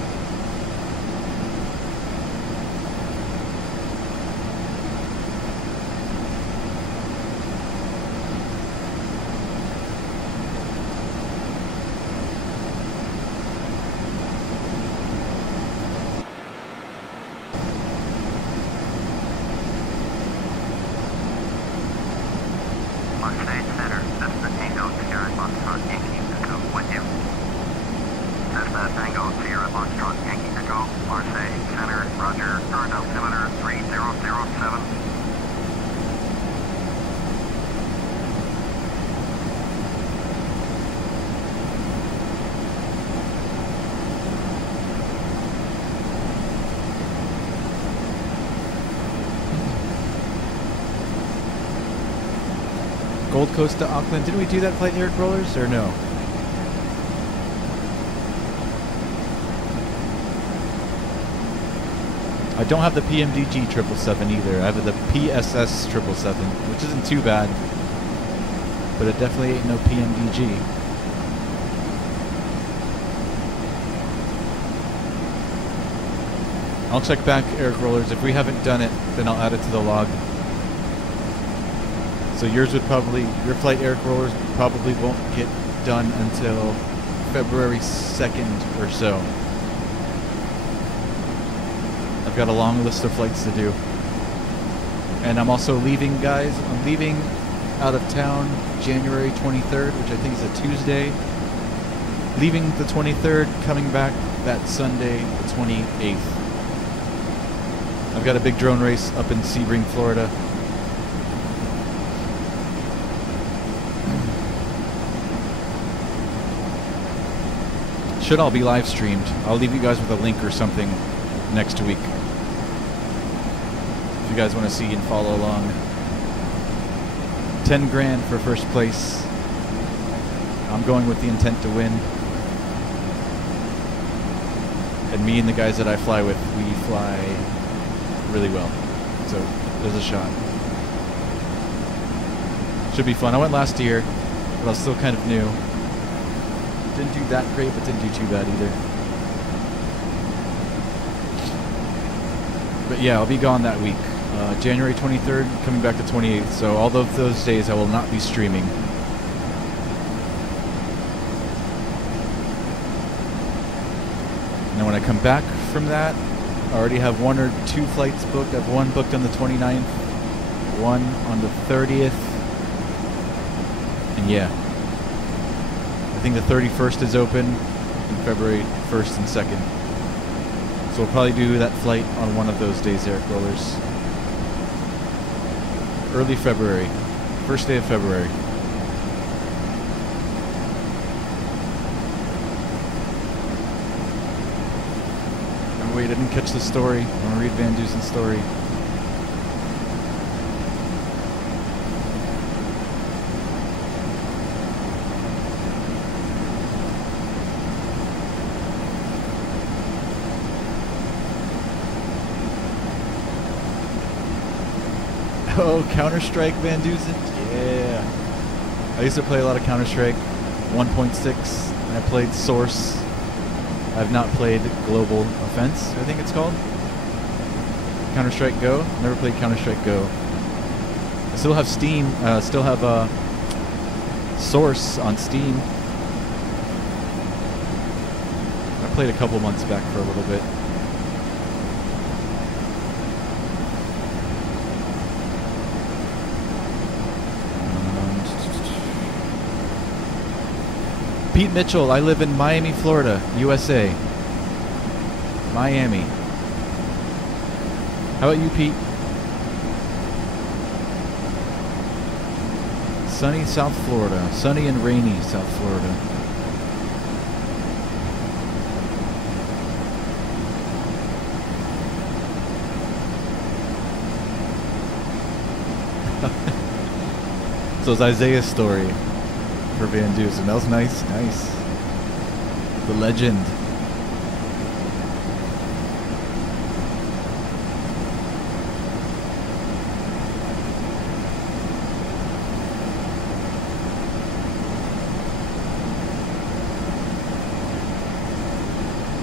Gold Coast to Auckland. Didn't we do that flight, Eric Rollers, or no? I don't have the PMDG 777 either. I have the PSS 777, which isn't too bad, but it definitely ain't no PMDG. I'll check back, Eric Rollers. If we haven't done it, then I'll add it to the log. So yours would probably, your flight, Eric Rollers, probably won't get done until February 2nd or so. I've got a long list of flights to do. And I'm also leaving, guys. I'm leaving out of town January 23rd, which I think is a Tuesday. Leaving the 23rd, coming back that Sunday, the 28th. I've got a big drone race up in Sebring, Florida. Should all be live streamed. I'll leave you guys with a link or something next week. If you guys want to see and follow along. 10 grand for first place. I'm going with the intent to win. And me and the guys that I fly with, we fly really well. So there's a shot. Should be fun. I went last year, but I was still kind of new. Didn't do that great, but didn't do too bad either. But yeah, I'll be gone that week. January 23rd, coming back to 28th. So all of those days I will not be streaming. And then when I come back from that, I already have 1 or 2 flights booked. I have one booked on the 29th, one on the 30th. And yeah. I think the 31st is open, and February 1st and 2nd. So we'll probably do that flight on one of those days, Eric Rollers. Early February. First day of February. Oh wait, I didn't catch the story. I want to read Van Dusen's story. Oh, Counter-Strike, Van Dusen. Yeah. I used to play a lot of Counter-Strike 1.6, and I played Source. I've not played Global Offense, I think it's called. Counter-Strike Go. Never played Counter-Strike Go. I still have Steam. Still have Source on Steam. I played a couple months back for a little bit. Pete Mitchell, I live in Miami, Florida, USA. Miami. How about you, Pete? Sunny South Florida. Sunny and rainy South Florida. So it's Isaiah's story for Van Dusen. That was nice, nice. The legend.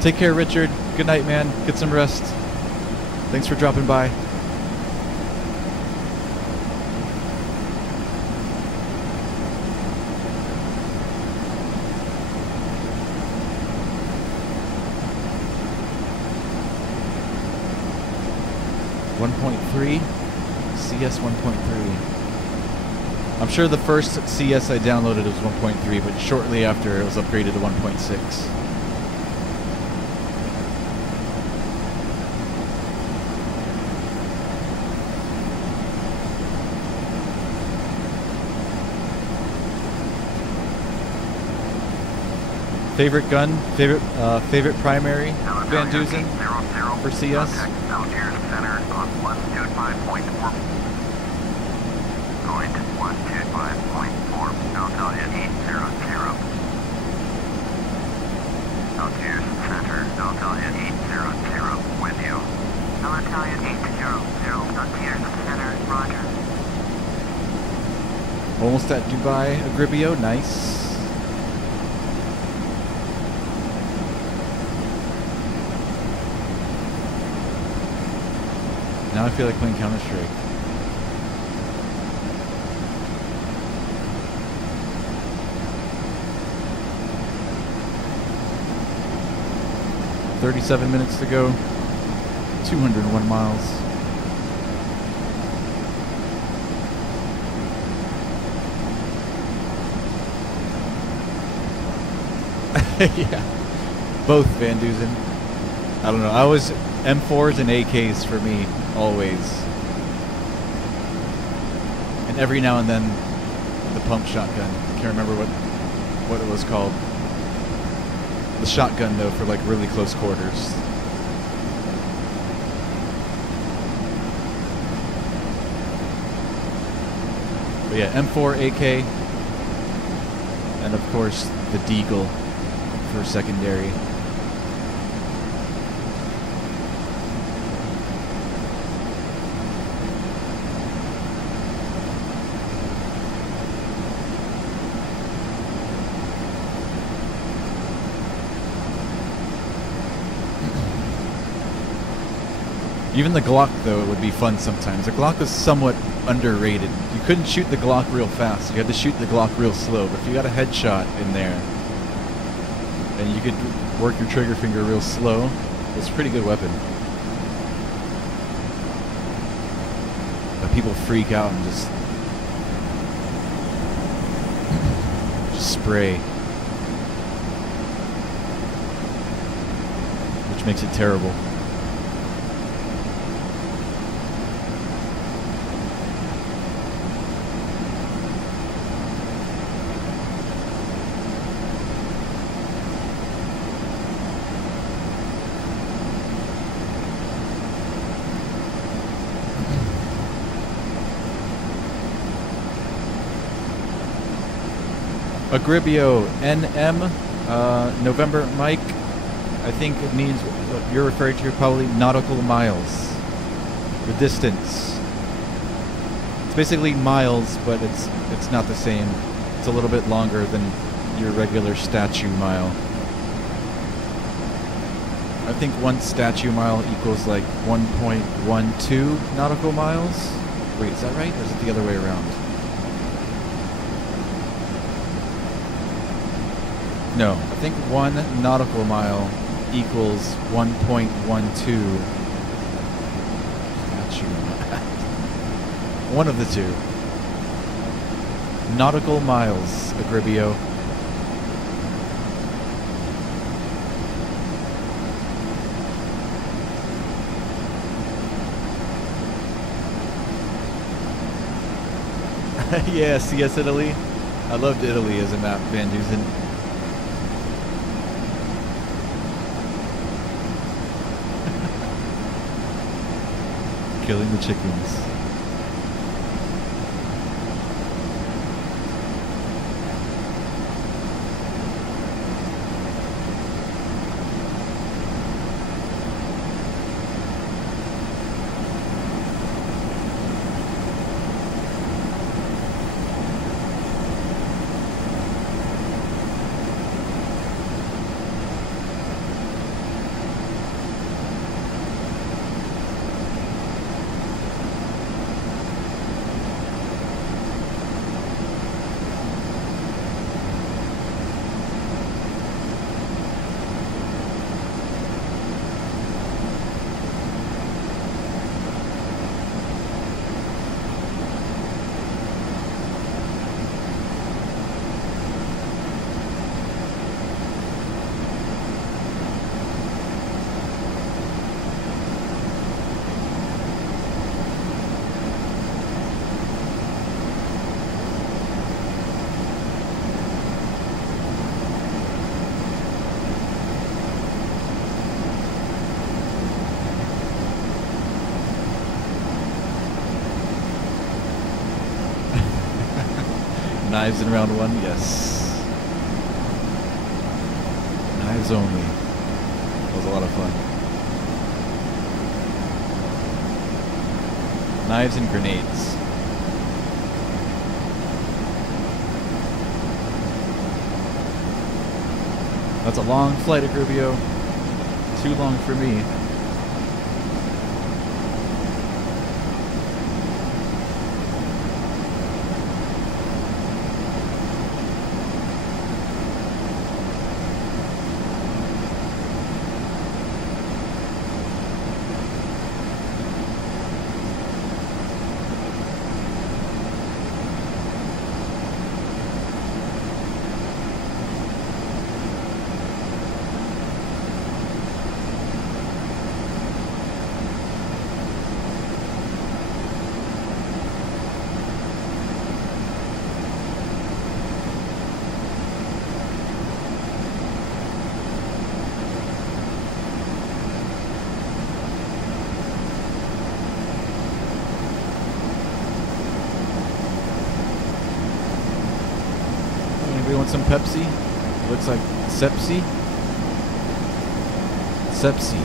Take care, Richard. Good night, man. Get some rest. Thanks for dropping by. CS 1.3. I'm sure the first CS I downloaded was 1.3, but shortly after it was upgraded to 1.6. Favorite gun? Favorite primary? Van Dusen for CS? Algiers Center on 125.4. Going to 125.4. Delta 800. Algiers Center, Delta 800 with you. Delta 800, Algiers Center, roger. Almost at Dubai, Agribio, nice. Now I feel like playing Counter-Strike. $37 minutes to go. 201 miles. Yeah. Both, Van Dusen. I don't know. I was M4s and AKs for me, always. And every now and then, the pump shotgun. I can't remember what it was called. The shotgun, though, for like really close quarters. But yeah, M4, AK, and of course the Deagle for secondary. Even the Glock, though, it would be fun sometimes. The Glock was somewhat underrated. You couldn't shoot the Glock real fast. You had to shoot the Glock real slow. But if you got a headshot in there, and you could work your trigger finger real slow, it's a pretty good weapon. But people freak out and just spray. Which makes it terrible. Agribio, NM, November Mike, I think it means what you're referring to probably nautical miles, the distance. It's basically miles, but it's not the same. It's a little bit longer than your regular statue mile. I think one statue mile equals like 1.12 nautical miles. Wait, is that right? Or is it the other way around? No, I think 1 nautical mile equals 1.12 statue mile. One of the two. Nautical miles, Agribio. Yes, Italy. I loved Italy as a map, Van Dusen. Killing the chickens. Knives in round one, yes. Knives only. That was a lot of fun. Knives and grenades. That's a long flight, Agribio. Too long for me. Want some Pepsi? Looks like Sepsi. Sepsi.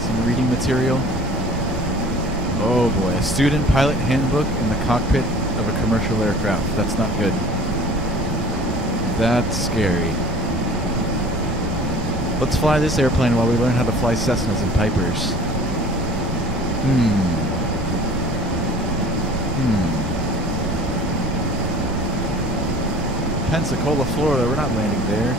Some reading material. Oh boy, a student pilot handbook in the cockpit of a commercial aircraft. That's not good. That's scary. Let's fly this airplane while we learn how to fly Cessnas and Pipers. Pensacola, Florida. We're not landing there.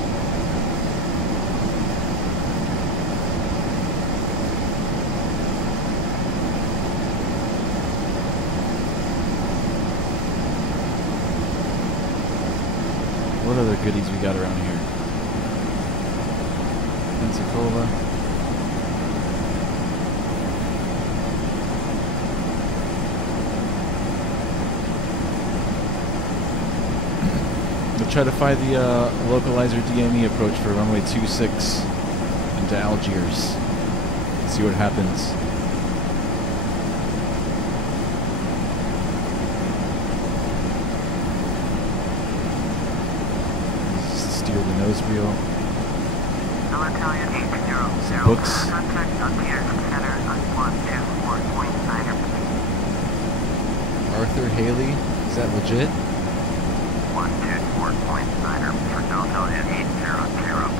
What other goodies we got around here? Pensacola. Try to find the localizer DME approach for runway 26 into Algiers. See what happens. Alert Some books. Contact Algiers Center on 124.9. Arthur Haley. Is that legit? 124.9 for Delta 800.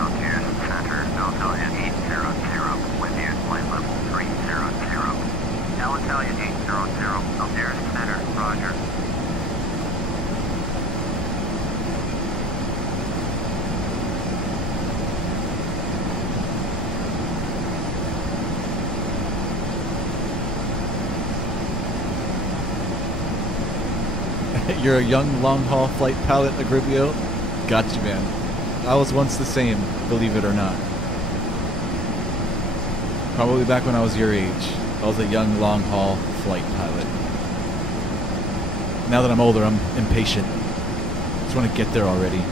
Algiers Center, Delta 800, with you, flight level 300. Alitalia 800, Algiers Center, roger. You're a young long-haul flight pilot, Agribio? Gotcha, man. I was once the same, believe it or not. Probably back when I was your age. I was a young long-haul flight pilot. Now that I'm older, I'm impatient. Just want to get there already.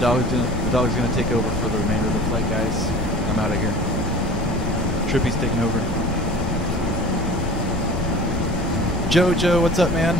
The dog's gonna take over for the remainder of the flight, guys. I'm out of here. Trippy's taking over. Jojo, what's up, man?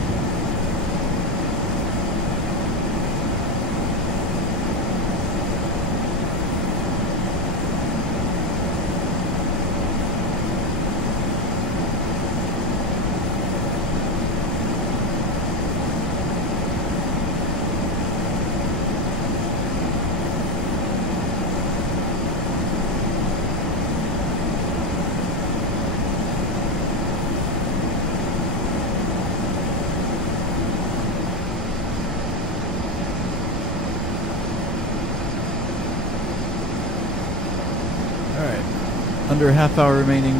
Under a half hour remaining,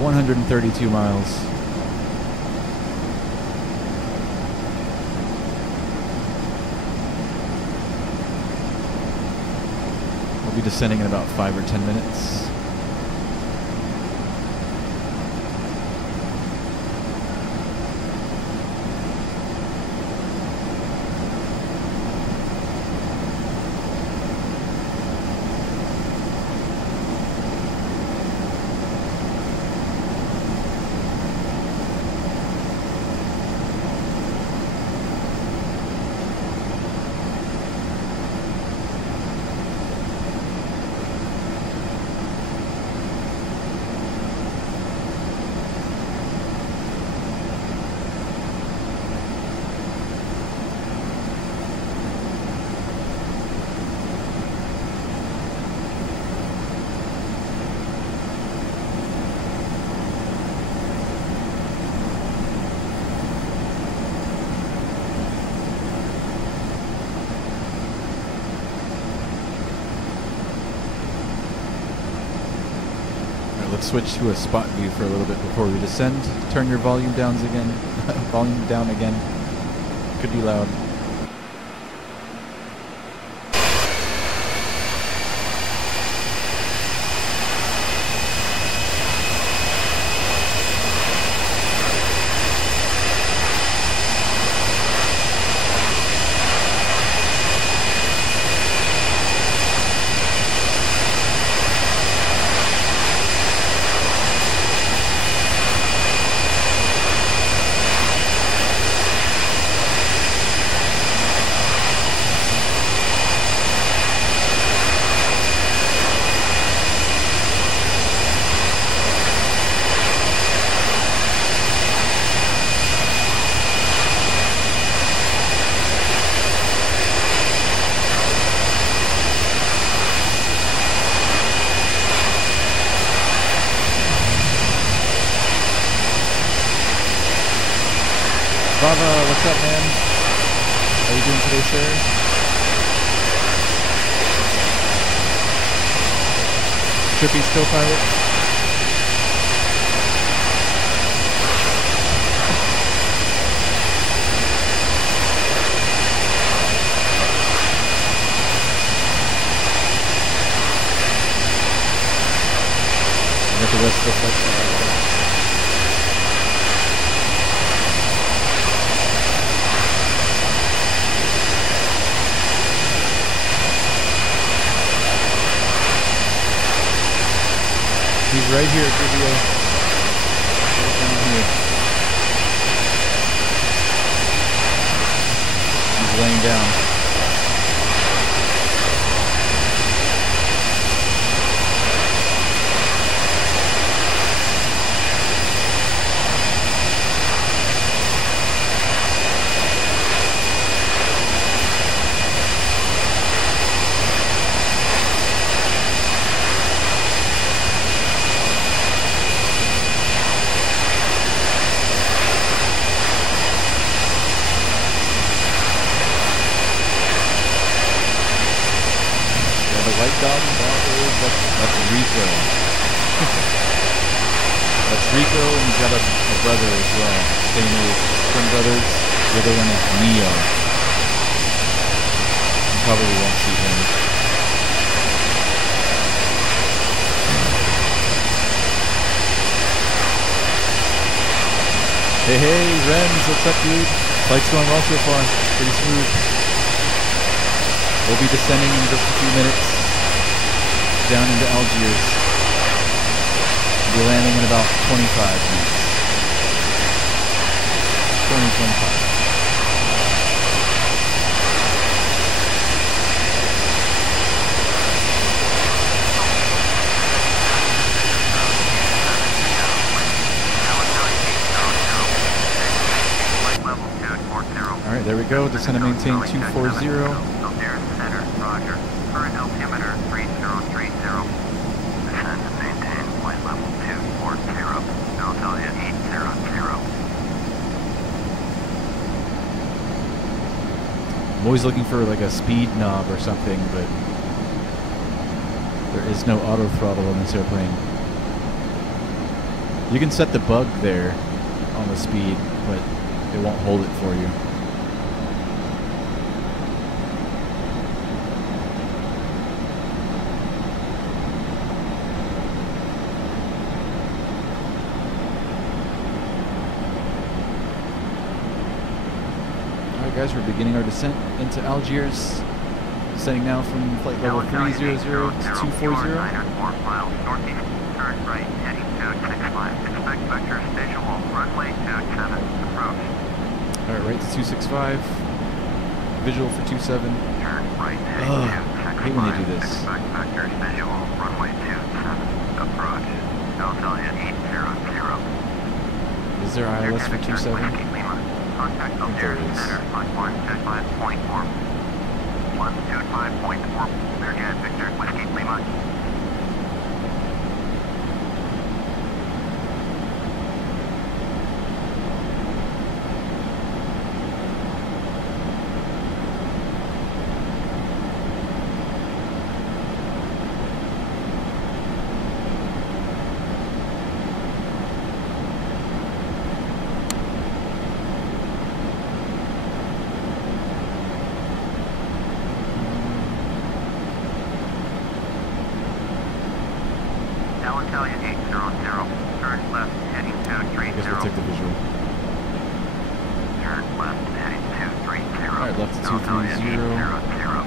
132 miles. We'll be descending in about 5 or 10 minutes. Let's switch to a spot view for a little bit before we descend. Turn your volume down again. Volume down again. Could be loud. Bava, what's up, man? How are you doing today, sir? Trippy still pilot. Got the rest of the flight. He's right here, Trivia. Right down here. He's laying down. That's Rico. That's Rico, and he's got a brother as well. Same age, twin brothers. The other one is Neo. You probably won't see him. Hey, hey, Renz, what's up, dude? Flight's going well so far. Pretty smooth. We'll be descending in just a few minutes down into Algiers. We'll be landing in about 25 minutes. 25. Alright, there we go. Descend and maintain 240. Algiers Center, roger. Current altimeter 3030. Descend and maintain flight level 240. Altalia 800. I'm always looking for like a speed knob or something, but there is no auto throttle on this airplane. You can set the bug there on the speed, but it won't hold it for you. Guys, we're beginning our descent into Algiers. Descending now from flight level 300 to 240. 4 miles northeast, turn right, heading 265. Expect vector station wall, runway 27, approach. Alright, right to 265. Visual for 27. Turn right, heading 265. I hate when they do this. Expect vector station wall, runway 27, approach. Altalia 800. Is there ILS for 27? Contact Algiers Center, flight 125.4. 125.4, Learjet Victor, Whiskey Lima. Alitalia 800, turn left, heading 230. I guess we'll take the visual. Turn left, heading 230. Alright, left to Alitalia 230. 800.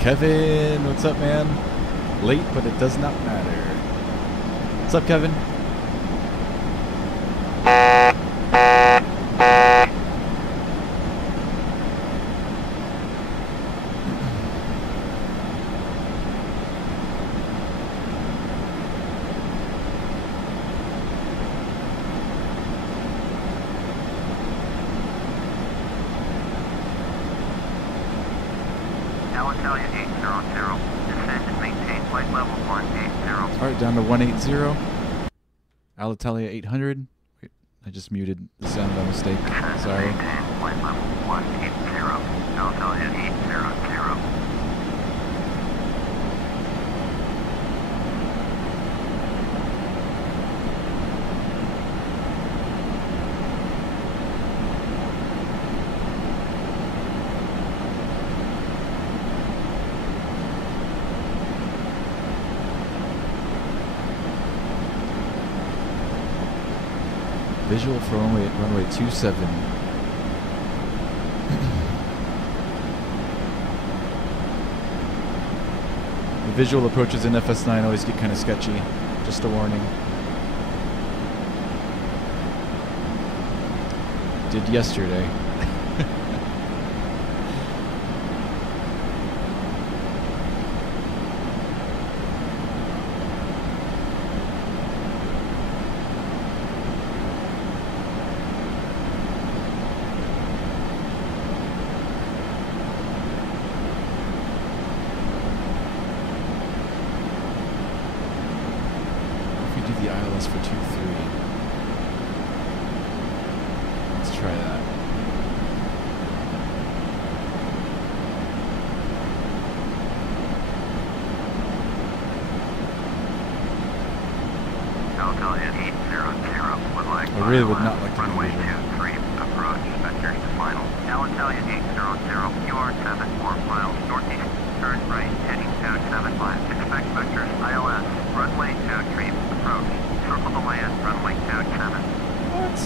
Kevin, what's up, man? Late, but it does not matter. What's up, Kevin? Alitalia 800. Descend and maintain flight level 180. All right, down to 180. Alitalia 800. Wait, I just muted the sound by mistake. Descend Sorry. and maintain flight level 180. Alitalia 800. Visual for runway 27. The visual approaches in FS9 always get kind of sketchy. Just a warning. Did yesterday. The ILS for 2-3. Let's try that. Alitalia 800 would like I really would not like to runway do visual. 23 approach. Vectors to final. Alitalia 800. You are 7 4 miles northeast. Turn right heading 275. Expect vectors ILS. Runway 23 approach. Circle to land. Runway 27. What?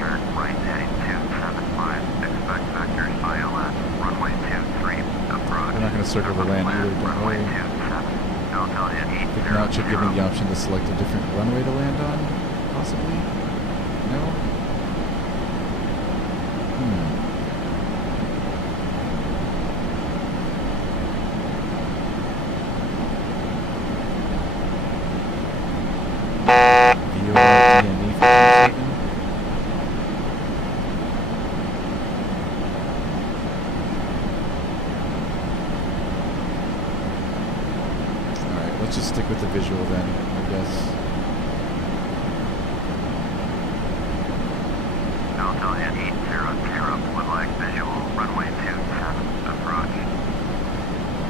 Turn right heading 275. Expect vectors ILS. Runway 23 approach. We're not going to circle the land either, don't Runway worry. 27. Alitalia 800. I think now it should give me the option to select a different runway to land on, possibly? No? VOR-DME for 27. Alright, let's just stick with the visual then, I guess. Alitalia 800 would like visual. Runway 27 approach.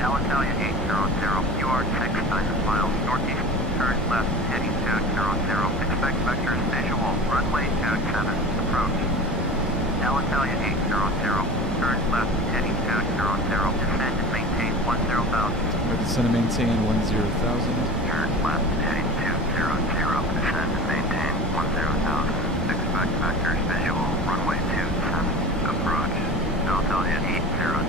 Alitalia 800. You are 6 miles northeast. Turn left heading 200. Expect vectors visual. Runway 27 approach. Alitalia 800. Turn left heading 200. Descend and maintain 10,000. Descend and maintain 10,000. Turn left heading 200. Descend and maintain 10,000. Expect vectors visual. Runway 27 approach. Alitalia 800.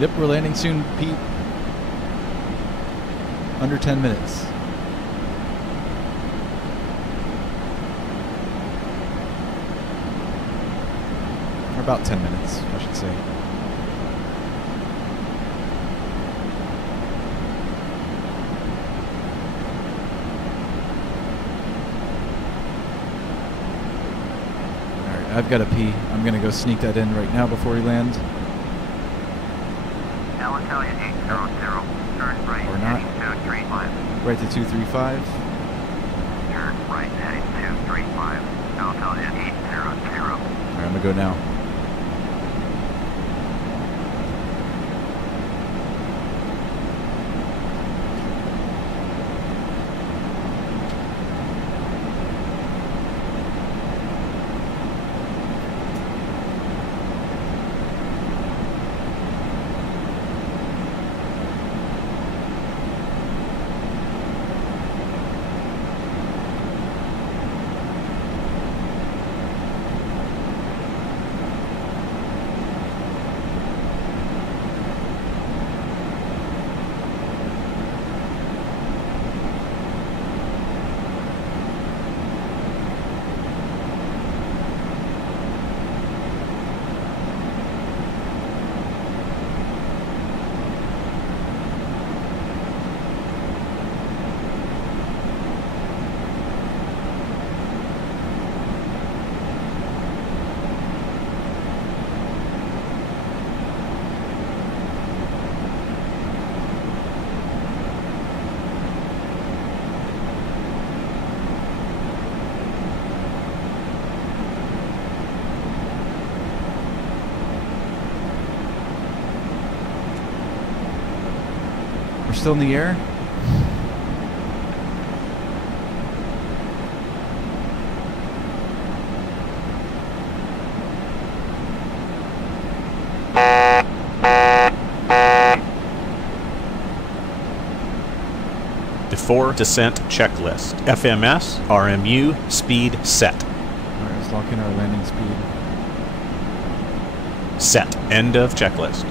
Yep, we're landing soon, Pete. Under 10 minutes. Or about 10 minutes, I should say. Alright, I've got to pee. I'm going to go sneak that in right now before we land. Alitalia 800. Turn right Or not. heading 235. Right to 235. Turn right heading 235. Alitalia 800. Alright, I'm going to go now. still in the air? Before descent checklist. FMS, RMU, speed set. Alright, let's lock in our landing speed. Set. End of checklist.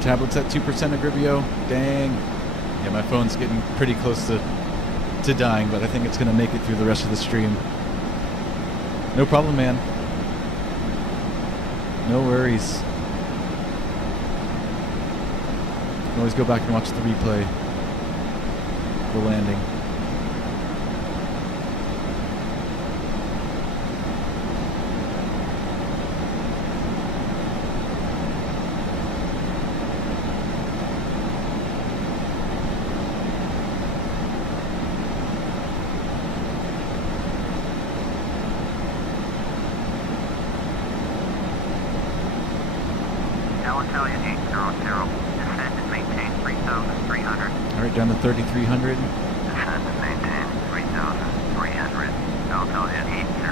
Tablet's at 2% Agribio. Dang. Yeah, my phone's getting pretty close to dying, but I think it's going to make it through the rest of the stream. No problem, man. No worries. You can always go back and watch the replay. The landing. Down to 3,300. Descend and maintain 3,300. Altalia 800.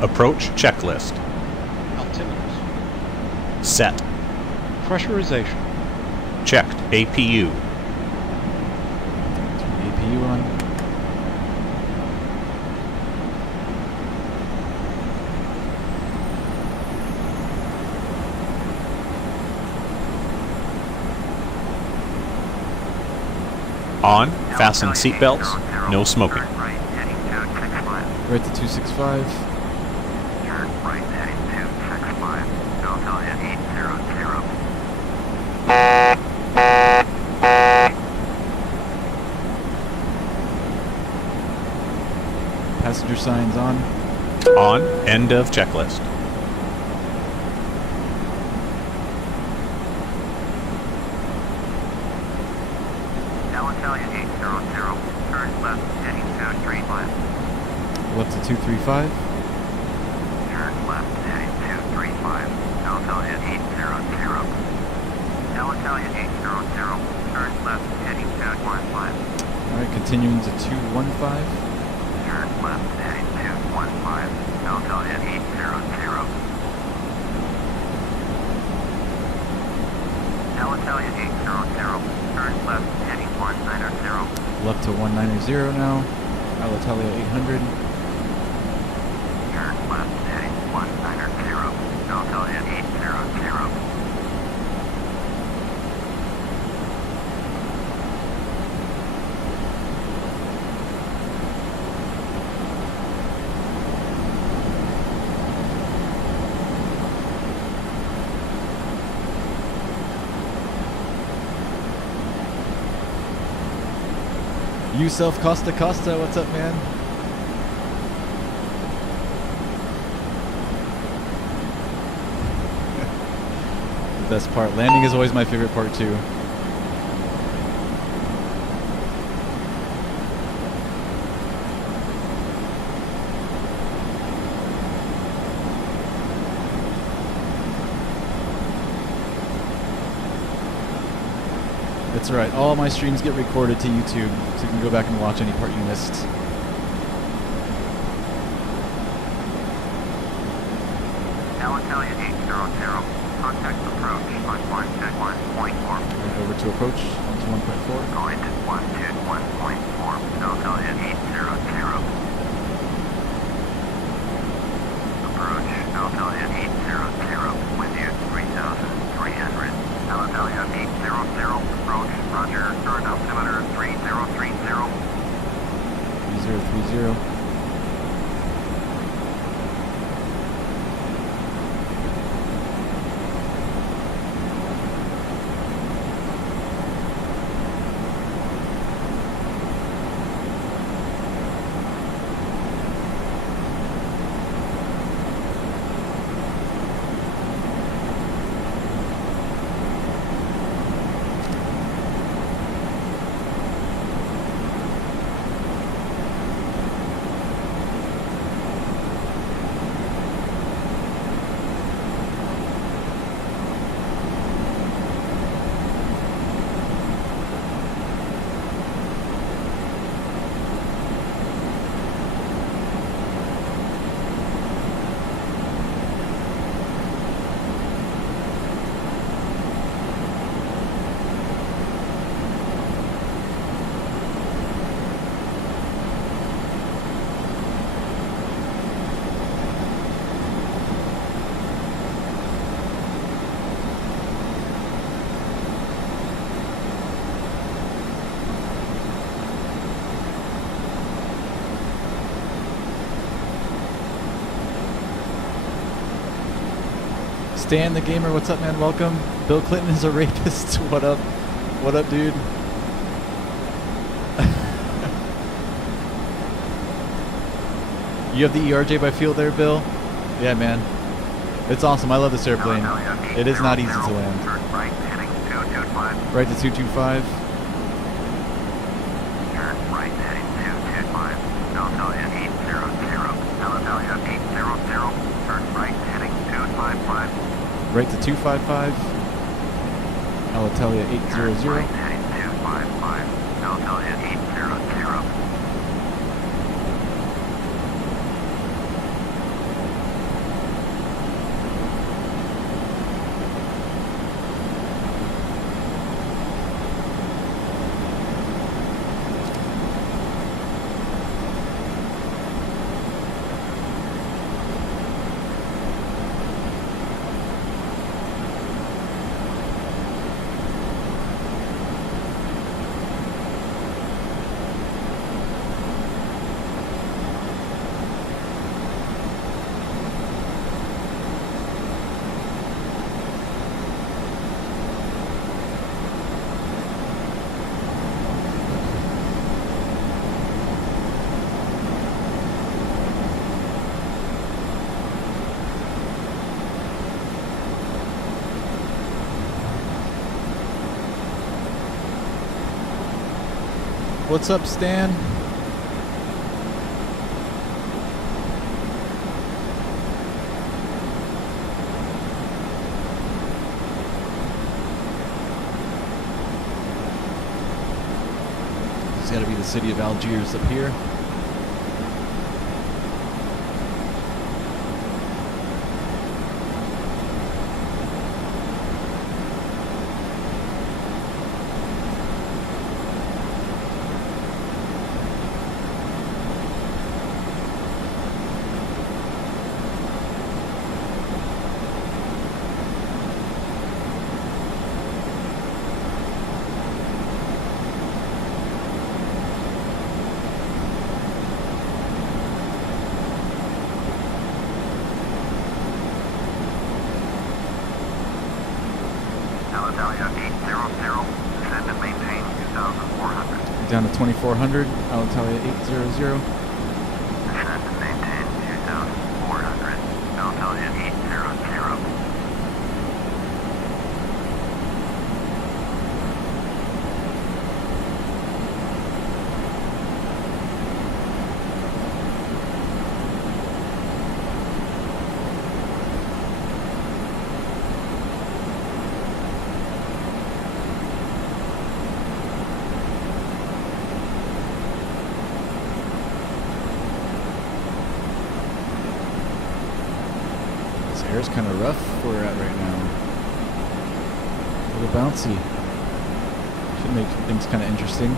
Approach checklist. Altimeters. Set. Pressurization. Checked. APU. Turn the APU on. On. Fasten seatbelts. No smoking. Turn right heading 265. Right to 265. Turn right heading 265. Altalia 800. Passenger signs on. On. End of checklist. Altalia 800. Turn left heading 235. Left to 235. Turn left heading 235. Altalia 800. Altalia 800. Turn left heading 215. Alright, continuing to 215. Turn left heading 215. Altalia 800. Altalia 800. Turn left heading 190. Left to 190 now. Alitalia 800. Turn left heading 190. Altalia 800. Yusuf Costa Costa, what's up, man? The best part. Landing is always my favorite part, too. That's right. All my streams get recorded to YouTube, so you can go back and watch any part you missed. Altalia 800. Contact approach on 121.4. Over to approach onto 1.4. Going to 121.4. Altalia 800. Approach Altalia 800. With you 3,300. Altalia 800. Approach. Roger. Current altimeter 3030. 3030. Stan the Gamer, what's up, man? Welcome. Bill Clinton is a rapist. What up? What up, dude? You have the ERJ by Feelthere, Bill? Yeah, man. It's awesome. I love this airplane. It is not easy to land. Turn right heading 225. Right to 225. Turn right heading 225. Altalia 800. Altalia 800. Turn right heading 255. Right to 255. Alitalia 800. Right heading 255. Altalia 800. 800. What's up, Stan? It's got to be the city of Algiers up here. Down to 2400, Alitalia 800. Descend and maintain 2,400. Alitalia 800. Air's kind of rough where we're at right now. A little bouncy. Should make things kind of interesting.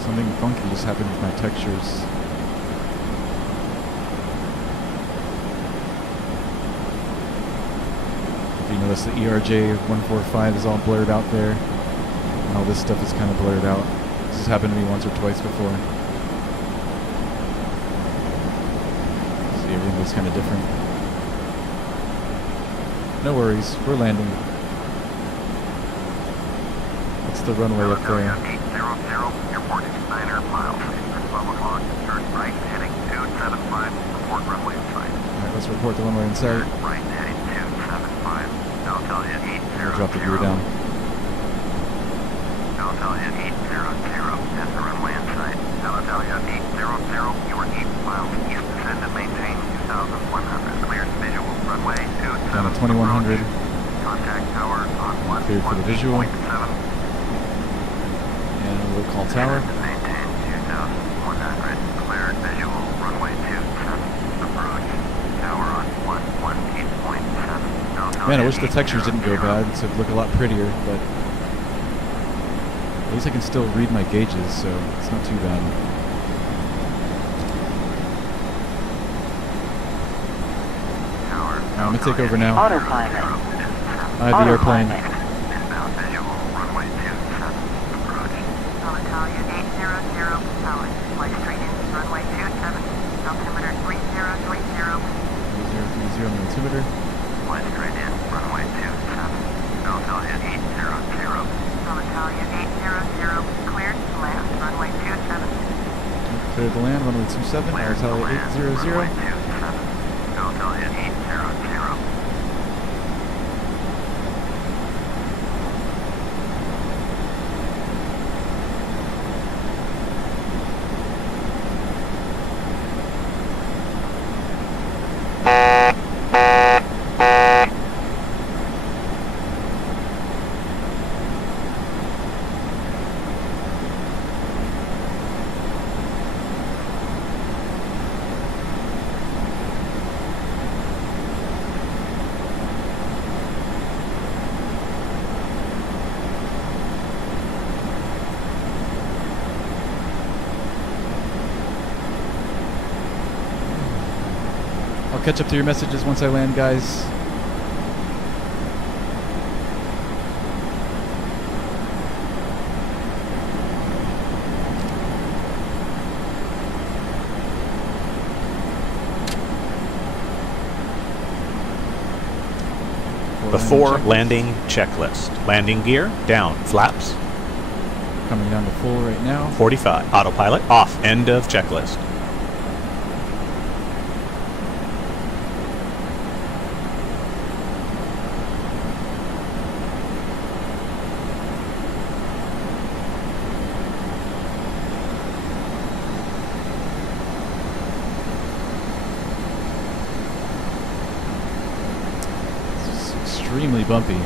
Something funky just happened with my textures. If you notice, the ERJ-145 is all blurred out there, and all this stuff is kind of blurred out. This has happened to me once or twice before. See, everything looks kind of different. No worries, we're landing. What's the runway up there? 800, airport is 9 miles. For 12 o'clock, turn right heading 275, report runway in sight. Alright, let's report the runway in sight. Turn right heading 275, Alitalia 800. Drop the gear down. Alitalia 800, that's the runway in sight. Alitalia 800, you are 8 miles east, descend and maintain 2,100. Cleared visual, runway 27. Down to 2100. Contact tower on 1. Cleared for the visual. We'll call tower. Maintain 2,100. Cleared visual. Runway 27. Approach. Tower on 118.7. Man, I wish the textures didn't go bad, so it'd look a lot prettier, but at least I can still read my gauges, so it's not too bad. I'm gonna take over now. Autopilot. I have the airplane. Inbound visual. Runway 27. Approach. Alitalia 800, power. Fly straight in, runway 27, altimeter 3030. 3030 on the altimeter. Fly straight in. Runway 27. Alitalia 800. Alitalia 800, cleared to land, runway 27. Cleared to land, runway 27, Alitalia 800. Runway 27. Alitalia 800. I'll catch up to your messages once I land, guys. Before landing checklist. Landing gear, down. Flaps, Coming down to full right now. 45. Autopilot, off. End of checklist. Extremely bumpy.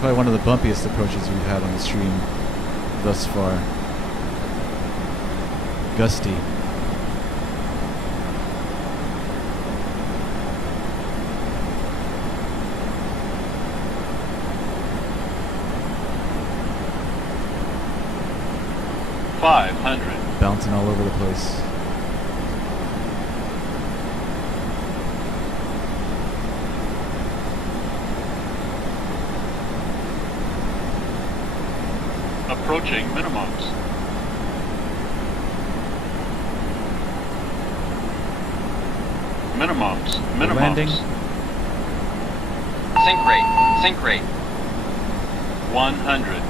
Probably one of the bumpiest approaches we've had on the stream thus far. Gusty. Bouncing all over the place. Approaching minimums. Minimums. Landing. Sync rate. 100.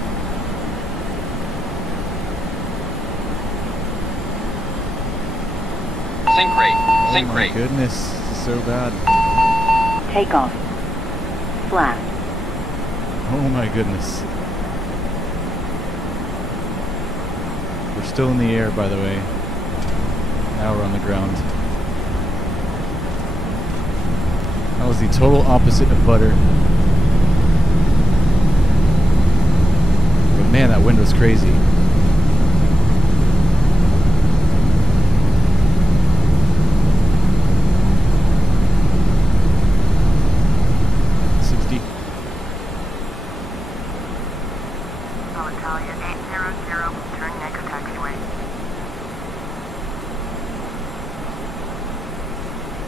Oh my goodness, this is so bad. Takeoff. Flat. Oh my goodness. We're still in the air, by the way. Now we're on the ground. That was the total opposite of butter. But man, that wind was crazy.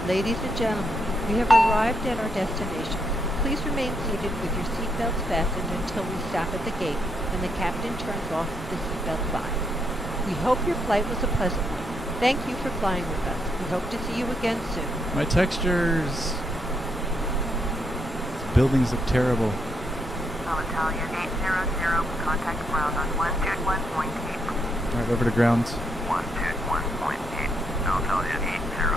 Ladies and gentlemen, we have arrived at our destination. Please remain seated with your seatbelts fastened until we stop at the gate and the captain turns off the seatbelt sign. We hope your flight was a pleasant one. Thank you for flying with us. We hope to see you again soon. My textures. These buildings look terrible. Alitalia 800, contact ground on 121.8. Alright, over to ground. 121.8. Alitalia 800.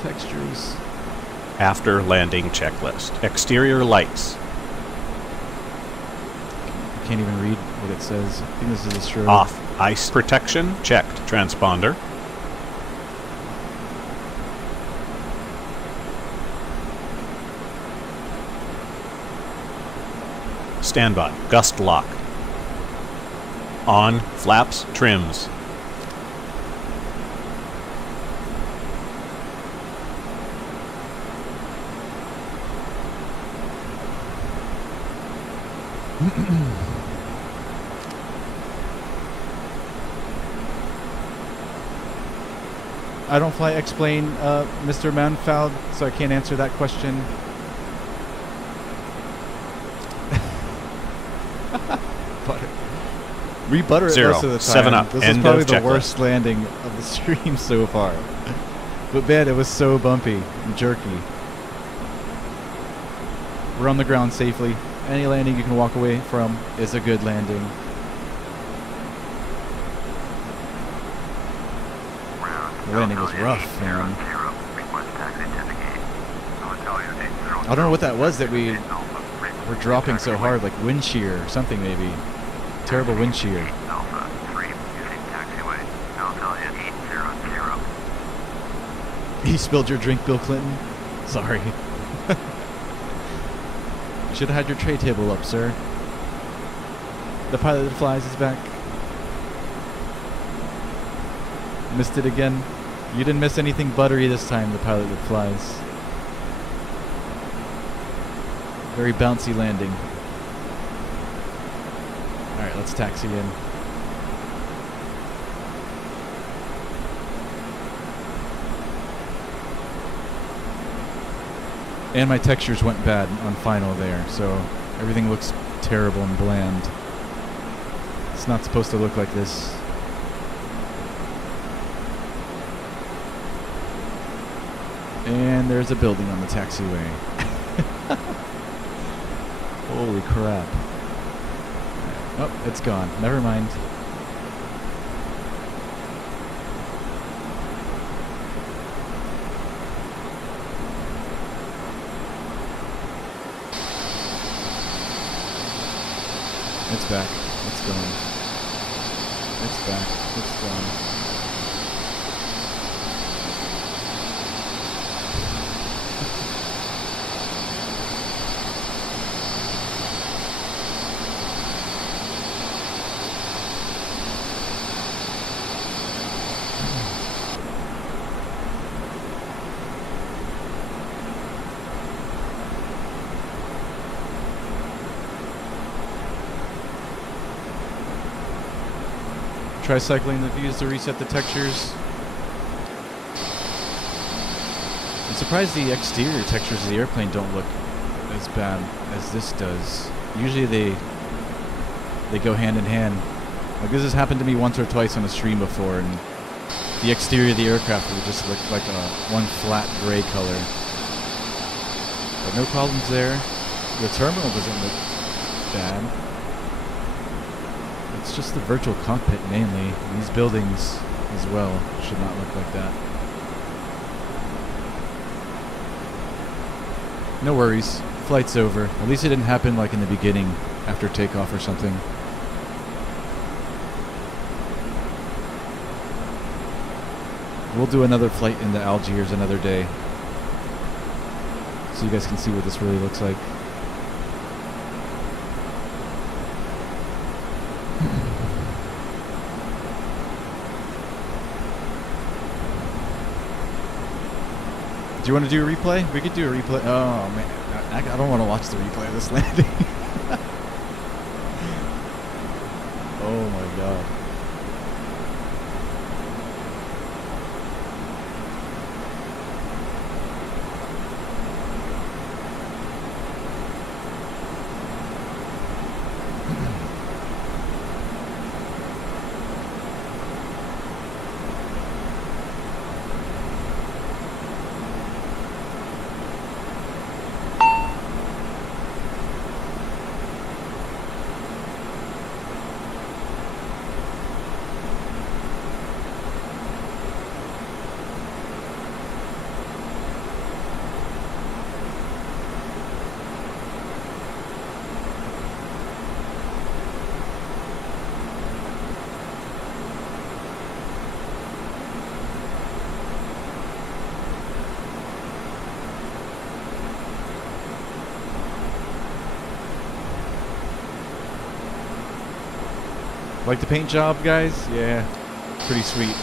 Textures. After landing checklist. Exterior lights. I can't even read what it says. I think this is a strobe. Off. Ice protection checked. Transponder. Standby. Gust lock. On. Flaps. Trims. I don't fly X-Plane, Mr. Manfeld, so I can't answer that question. Butter. We butter it most of the time. 7 up. This End is probably of the checklist. worst landing of the stream so far. But man, it was so bumpy and jerky. We're on the ground safely. Any landing you can walk away from is a good landing. The landing was rough, man. I don't know what that was that we were dropping so hard, like wind shear or something maybe. Terrible wind shear. He spilled your drink, Bill Clinton. Sorry. Should have had your tray table up, sir. The pilot that flies is back. Missed it again. You didn't miss anything buttery this time, the pilot that flies. Very bouncy landing. Alright, let's taxi in. And my textures went bad on final there, so everything looks terrible and bland. It's not supposed to look like this. And there's a building on the taxiway. Holy crap. Oh, it's gone. Never mind. It's back. It's gone. It's back. It's gone. Try cycling the views to reset the textures. I'm surprised the exterior textures of the airplane don't look as bad as this does. Usually they go hand in hand. Like this has happened to me once or twice on a stream before, and the exterior of the aircraft would just look like one flat gray color. But no problems there. The terminal doesn't look bad. It's just the virtual cockpit mainly. These buildings as well should not look like that. No worries. Flight's over. At least it didn't happen like in the beginning after takeoff or something. We'll do another flight into Algiers another day, so you guys can see what this really looks like. Do you want to do a replay? We could do a replay. Oh man, I don't want to watch the replay of this landing. Oh my god. Like the paint job, guys? Yeah, pretty sweet.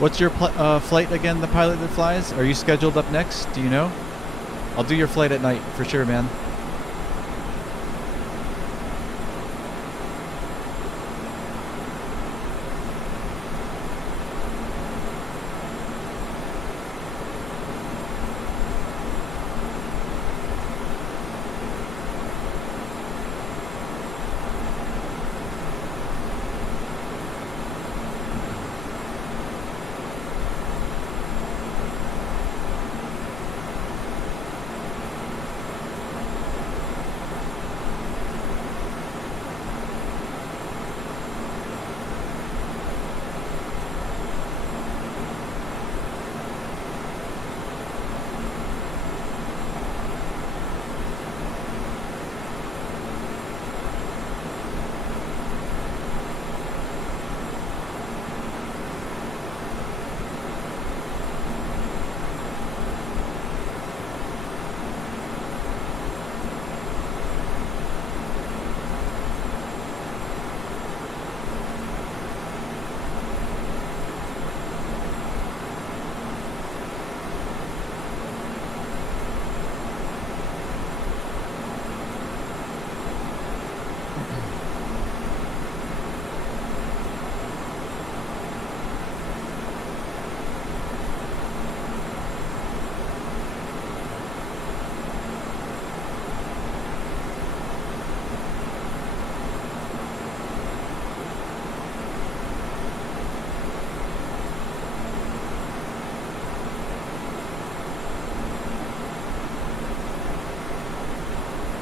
What's your flight again, the pilot that flies? Are you scheduled up next? Do you know? I'll do your flight at night, for sure, man.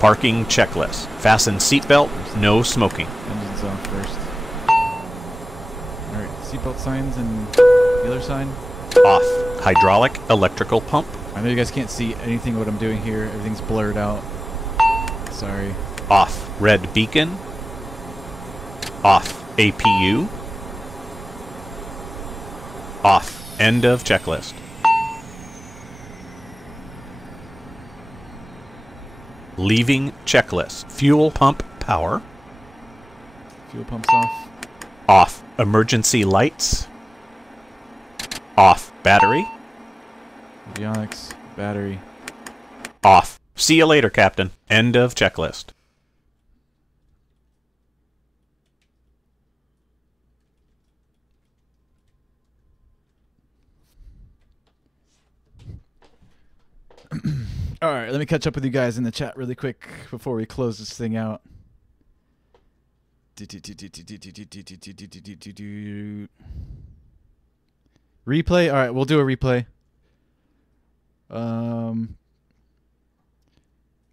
Parking checklist. Fasten seatbelt, no smoking. Engines off first. Alright, seatbelt signs and the other sign. Off. Hydraulic electrical pump. I know you guys can't see anything of what I'm doing here. Everything's blurred out. Sorry. Off. Red beacon. Off. APU. Off. End of checklist. Leaving checklist. Fuel pump power. Fuel pumps off. Off. Emergency lights. Off. Battery. Avionics. Battery. Off. See you later, Captain. End of checklist. Alright, let me catch up with you guys in the chat really quick before we close this thing out. Replay? Alright, we'll do a replay.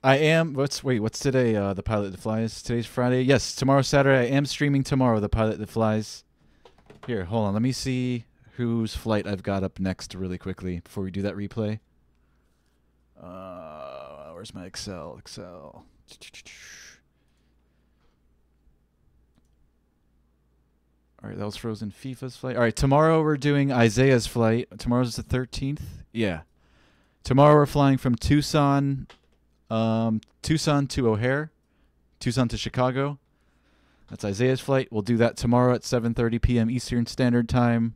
What's today? The Pilot That Flies. Today's Friday. Yes, tomorrow's Saturday. I am streaming tomorrow, The Pilot That Flies. Here, hold on. Let me see whose flight I've got up next really quickly before we do that replay. Where's my Excel? Alright, that was Frozen FIFA's flight. Alright, tomorrow we're doing Isaiah's flight. Tomorrow's the 13th. Yeah. Tomorrow we're flying from Tucson to O'Hare. Tucson to Chicago. That's Isaiah's flight. We'll do that tomorrow at 7:30 p.m. Eastern Standard Time.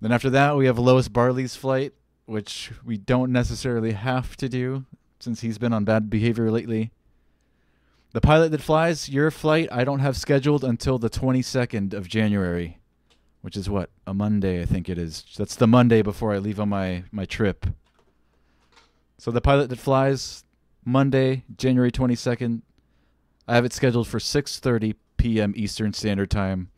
Then after that, we have Lois Barley's flight, which we don't necessarily have to do since he's been on bad behavior lately. The Pilot That Flies, your flight, I don't have scheduled until the 22nd of January, which is what? A Monday, I think it is. That's the Monday before I leave on my trip. So the Pilot That Flies, Monday, January 22nd. I have it scheduled for 6:30 p.m. Eastern Standard Time.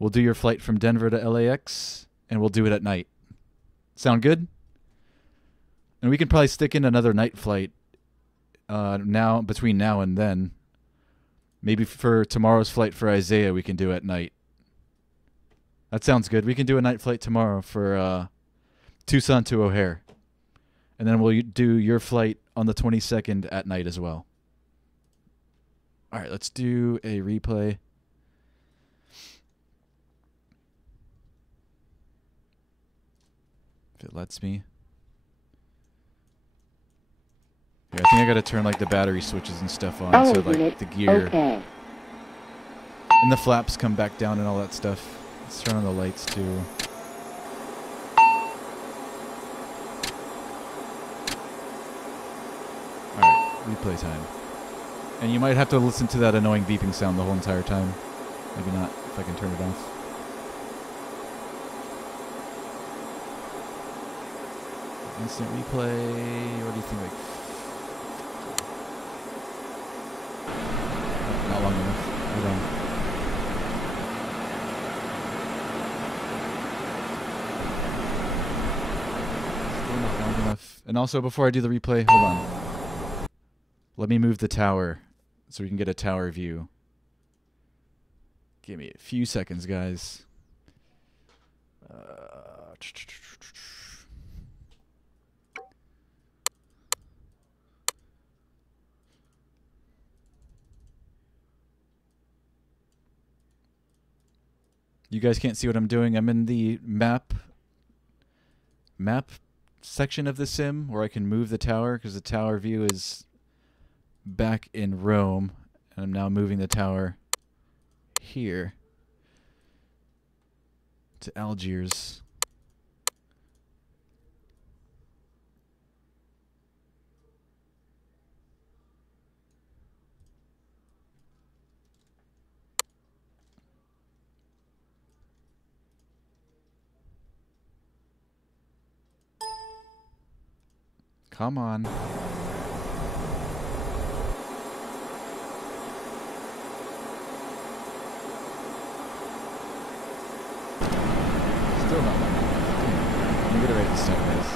We'll do your flight from Denver to LAX, and we'll do it at night. Sound good? And we can probably stick in another night flight between now and then. Maybe for tomorrow's flight for Isaiah, we can do at night. That sounds good. We can do a night flight tomorrow for Tucson to O'Hare. And then we'll do your flight on the 22nd at night as well. All right, let's do a replay. If it lets me. Yeah, I think I gotta turn like the battery switches and stuff on, so like the gear and the flaps come back down and all that stuff. Let's turn on the lights too. Alright, replay time. And you might have to listen to that annoying beeping sound the whole entire time. Maybe not, if I can turn it off. Instant replay, what do you think, like... Not long enough. Hold on. Still not long enough. And also, before I do the replay, hold on. Let me move the tower so we can get a tower view. Give me a few seconds, guys. You guys can't see what I'm doing. I'm in the map section of the sim where I can move the tower because the tower view is back in Rome, and I'm now moving the tower here to Algiers. Come on. Still not long enough. Let me get it right this time, guys.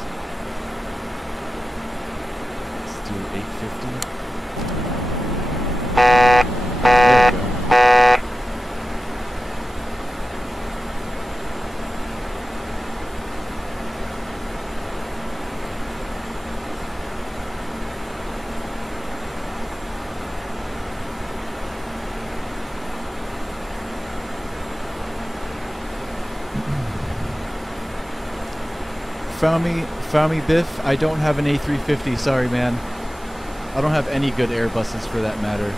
Let's do 850. There we go. Found me Biff. I don't have an A350. Sorry, man. I don't have any good Airbuses for that matter.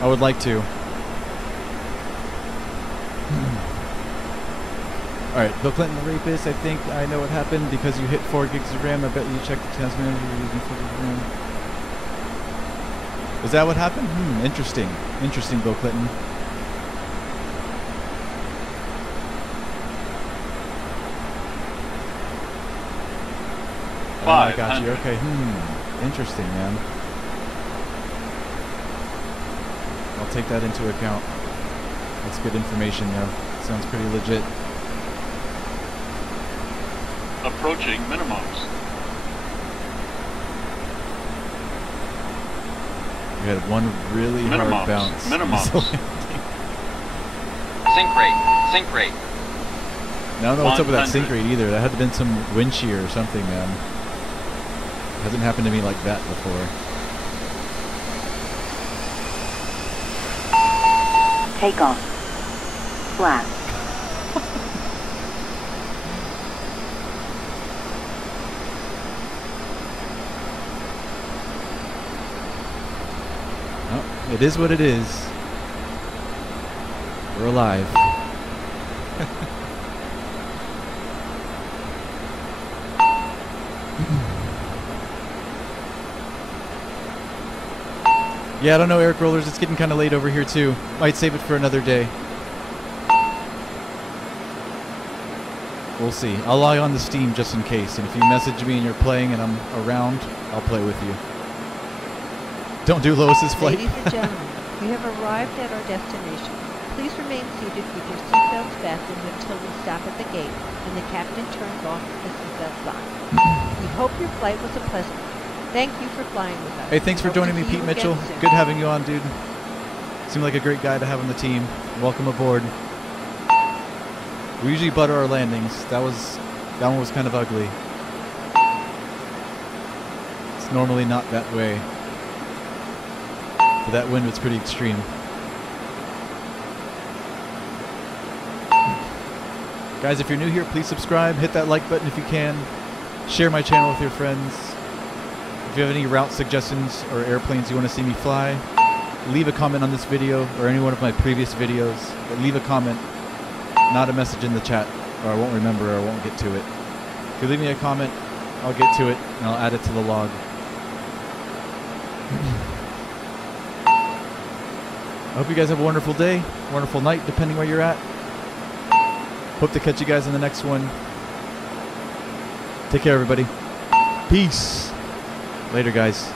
I would like to. Alright, Bill Clinton, the rapist. I think I know what happened because you hit 4 gigs of RAM. I bet you checked the task manager. You're using 4 gigs of RAM. Is that what happened? Interesting. Interesting, Bill Clinton. Oh, I got you. Okay. Interesting, man. I'll take that into account. That's good information, though. Sounds pretty legit. Approaching minimums. We had one really hard bounce. Minimums. Sink rate. Sink rate. I don't know what's up with that sink rate either. That had to have been some wind shear or something, man. Hasn't happened to me like that before. Takeoff. Flat. Oh, it is what it is. We're alive. Yeah, I don't know, Eric Rollers. It's getting kind of late over here, too. Might save it for another day. We'll see. I'll log on to Steam just in case. And if you message me and you're playing and I'm around, I'll play with you. Don't do Lois's flight. Ladies and gentlemen, we have arrived at our destination. Please remain seated with your seatbelts fastened until we stop at the gate and the captain turns off the seatbelt sign. We hope your flight was a pleasant one. Thank you for flying with us. Hey, thanks for joining me, Pete Mitchell. Good having you on, dude. Seemed like a great guy to have on the team. Welcome aboard. We usually butter our landings. That one was kind of ugly. It's normally not that way. But that wind was pretty extreme. Guys, if you're new here, please subscribe. Hit that like button if you can. Share my channel with your friends. If you have any route suggestions or airplanes you want to see me fly, leave a comment on this video or any one of my previous videos. But leave a comment, not a message in the chat, or I won't remember or I won't get to it. If you leave me a comment, I'll get to it and I'll add it to the log. I hope you guys have a wonderful day, wonderful night, depending where you're at. Hope to catch you guys in the next one. Take care, everybody. Peace. Later, guys.